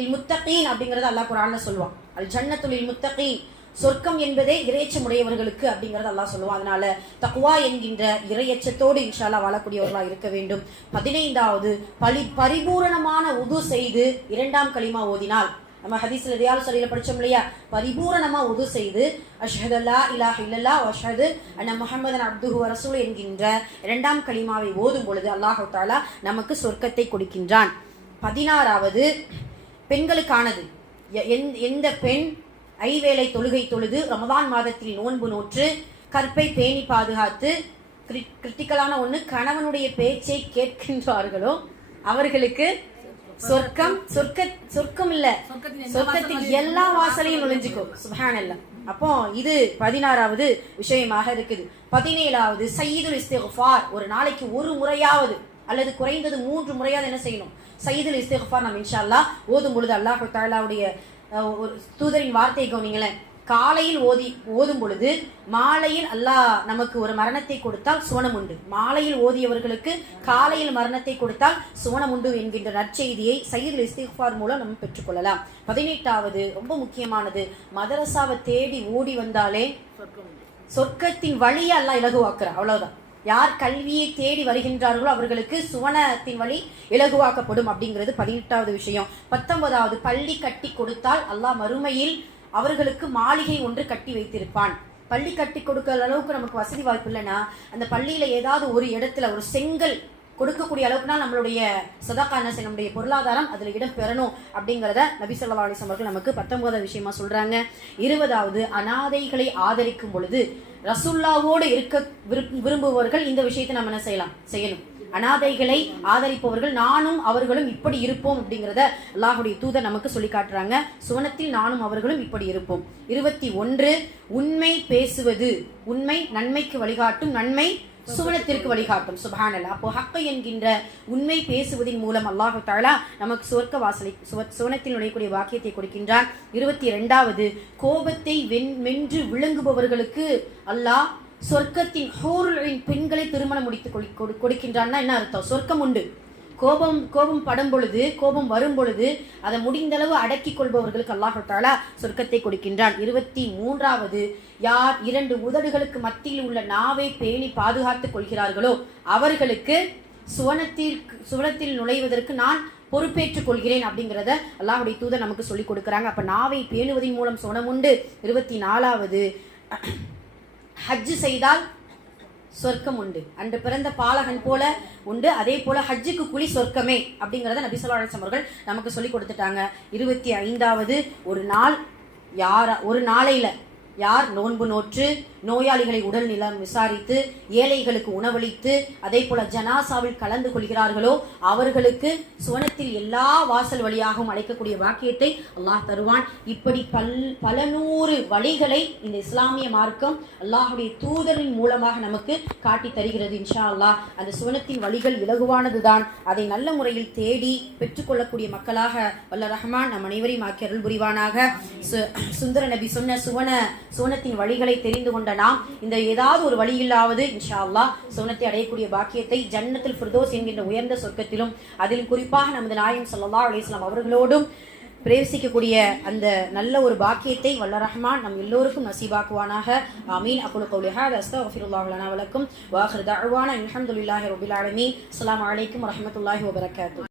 இல் முத்தகீன் அப்படிங்கறது அல்லாஹ் குர்ஆன்ல சொல்லுவான். அல் ஜன்னத்துல் லில் முத்தகீன், சொர்க்கம் என்பதே இறைச்சமுடையவர்களுக்கு அப்படிங்கறது அல்லாஹ் சொல்லுவான். அதனால தக்வா என்கின்ற இறையச்சத்தோடு இன்ஷா அல்லாஹ் வாழக்கூடியவர்களா இருக்க வேண்டும். 15வது பரிபூரணமான உது செய்து 2ஆம் கலிமா ஓதினால், நம்ம ஹதீஸ்ல ரியால் ஸலீல படிச்சோம் இல்லையா, பரிபூரணமா உது செய்து அஷ்ஹது அல்லா இலாஹ இல்லல்லாஹ் வ அஷ்ஹது அன்ன முஹம்மதன் அப்துஹு வ ரசூலுஹு என்கின்ற 2ஆம் கலிமாவை ஓதும் பொழுது அல்லாஹ் தஆலா நமக்கு சொர்க்கத்தை கொடுக்கின்றான். 16வது பெண்களுக்கானது. எந்த பெண் ஐவேளை தொழுகை தொழுது ரமதான் மாதத்தில் நோன்பு நோற்று கற்பை பேணி பாதுகாத்து கிரிட்டிக்கலான ஒண்ணு கணவனுடைய பேச்சை கேட்கின்றார்களோ அவர்களுக்கு சொர்க்கம் இல்ல, சொர்க்கத்தின் எல்லா வாசலையும் நுழைஞ்சுக்கும். சுப்ஹானல்லாஹ். அப்போ இது 16வது விஷயமாக இருக்குது. 17வது சய்யிதுல் இஸ்திக்ஃபார். ஒரு நாளைக்கு ஒரு முறையாவது அல்லது குறைந்தது 3 முறையாவது என்ன செய்யணும், சய்யிதுல் இஸ்திக்ஃபார் நம்ம இன்ஷா அல்லாஹ் ஓதும் பொழுது அல்லாஹ் தஆலாவுடைய தூதரின் வார்த்தை கவனிங்களேன், காலையில் ஓதும் பொழுது மாலையில் அல்லாஹ் நமக்கு ஒரு மரணத்தை கொடுத்தால் சுவனம் உண்டு, மாலையில் ஓதியவர்களுக்கு காலையில் மரணத்தை கொடுத்தால் சுவனம் உண்டு என்கின்ற நற்செய்தியை சய்யிதுல் இஸ்திக்ஃபார் மூலம் நம்ம பெற்றுக்கொள்ளலாம். 18வது ரொம்ப முக்கியமானது, மதரசாவை தேடி ஓடி வந்தாலே சொர்க்கத்தின் வழியை அல்லாஹ் இலகுவாக்குறான். அவ்வளவுதான். யார் கல்வியை தேடி வருகின்றார்களோ அவர்களுக்கு சுவனத்தின் வழி இலகுவாக்கப்படும் அப்படிங்கிறது 18வது விஷயம். 19வது, பள்ளி கட்டி கொடுத்தால் அல்லாஹ் மறுமையில் அவர்களுக்கு மாளிகை ஒன்று கட்டி வைத்திருப்பான். பள்ளி கட்டி கொடுக்கிற அளவுக்கு நமக்கு வசதி வாய்ப்பு இல்லைன்னா அந்த பள்ளியில ஏதாவது ஒரு இடத்துல ஒரு செங்கல் கொடுக்கக்கூடிய அளவுக்குனா நம்மளுடைய சதாக்கா என்ன செய்ய, நம்முடைய பொருளாதாரம் அதுல இடம் பெறணும் அப்படிங்கிறத நபி ஸல்லல்லாஹு அலைஹி வஸல்லம் அவர்கள் நமக்கு 19வது விஷயமா சொல்றாங்க. 20வது, அனாதைகளை ஆதரிக்கும் பொழுது ரசூலுல்லாஹ்வோடு இருக்க விரும்புபவர்கள் இந்த விஷயத்தை நம்ம என்ன செய்யணும். அனாதைகளை ஆதரிப்பவர்கள் நானும் அவர்களும் இப்படி இருப்போம் அப்படிங்கிறத அல்லாஹ்வுடைய தூதர் நமக்கு சொல்லி காட்டுறாங்க. சுவனத்தில் நானும் அவர்களும் இப்படி இருப்போம். 21, உண்மை பேசுவது. உண்மை நன்மைக்கு வழிகாட்டும், நன்மை சுவனத்திற்கு வழிகாட்டும். சுப்ஹானல்லாஹ். அப்போ ஹக்க என்கின்ற உண்மை பேசுவதன் மூலம் அல்லாஹு தஆலா நமக்கு சொர்க்க வாசலை சுவனத்தில் நுழையக்கூடிய வாக்கியத்தை கொடுக்கின்றான். 22வது, கோபத்தை மென்று விளங்குபவர்களுக்கு அல்லாஹ் சொர்க்கத்தின் ஹூருல் பெண்களை திருமணம் முடித்து கொடுக்கின்றான்னா என்ன அர்த்தம்? சொர்க்கம் உண்டு. கோபம் படும் பொழுது, கோபம் வரும் பொழுது அதை முடிந்தளவு அடக்கிக் கொள்பவர்களுக்கு அல்லாஹ் தஆலா சொர்க்கத்தை கொடுக்கின்றான். 23வது, யார் 2 உதடுகளுக்கு மத்தியில் உள்ள நாவை பேணி பாதுகாத்துக் கொள்கிறார்களோ அவர்களுக்கு சுவனத்தில் நுழைவதற்கு நான் பொறுப்பேற்றுக் கொள்கிறேன் அப்படிங்கிறத அல்லாஹ்வுடைய தூதர் நமக்கு சொல்லிக் கொடுக்குறாங்க. அப்ப நாவை பேணுவதன் மூலம் சுவனம் உண்டு. 24வது, ஹஜ்ஜு செய்தால் சொர்க்கம் உண்டு. அன்று பிறந்த பாலகன் போல உண்டு. அதே போல ஹஜ்ஜுக்கு கூலி சொர்க்கமே அப்படிங்கறத நபி ஸல்லல்லாஹு அலைஹி வஸல்லம் அவர்கள் நமக்கு சொல்லி கொடுத்துட்டாங்க. 25வது, ஒரு நாளையில யார் நோன்பு நோற்று நோயாளிகளை உடல் நிலம் விசாரித்து ஏழைகளுக்கு உணவளித்து அதே போல ஜனாசாவில் கலந்து கொள்கிறார்களோ அவர்களுக்கு சுவனத்தில் எல்லா வாசல் வழியாகவும் அழைக்கக்கூடிய வாக்கியத்தை அல்லாஹ் தருவான். இப்படி பல நூறு வழிகளை இந்த இஸ்லாமிய மார்க்கம் அல்லாஹுடைய தூதரின் மூலமாக நமக்கு காட்டி தருகிறது. இன்ஷா அல்லாஹ் அந்த சுவனத்தின் வழிகள் இலகுவானதுதான். அதை நல்ல முறையில் தேடி பெற்றுக்கொள்ளக்கூடிய மக்களாக வல்ல ரஹ்மான் நம் அனைவரையும் ஆக்கி அருள் புரிவானாக. சுந்தர நபி சொன்ன சுவனத்தின் வழிகளை தெரிந்து கொண்ட நாம் இந்த ஏதாவது ஒரு வழியில்லாவது இன்ஷா அல்லாஹ் சுவனத்தை அடையக்கூடிய பாக்கியத்தை ஜன்னத்துல் ஃபிர்தௌஸ் என்கின்ற உயர்ந்த சொர்க்கத்திலும் அதிலும் குறிப்பாக நமது நாயகம் ஸல்லல்லாஹு அலைஹி வஸல்லம் அவர்களோடும் பிரவேசிக்கக்கூடிய அந்த நல்ல ஒரு பாக்கியத்தை வல்ல ரஹ்மான் நம் எல்லோருக்கும் நசீபாக்குவானாக. ஆமீன். அகுலு கௌலி ஹாதா அஸ்தக்ஃபிருல்லாஹ் லனா வ லக்கும் வ ஆகிரு தஅவானா அல்ஹம்துலில்லாஹி ரப்பில் ஆலமீன். அஸ்ஸலாமு அலைக்கும் வ ரஹ்மத்துல்லாஹி வ பரகாத்துஹு.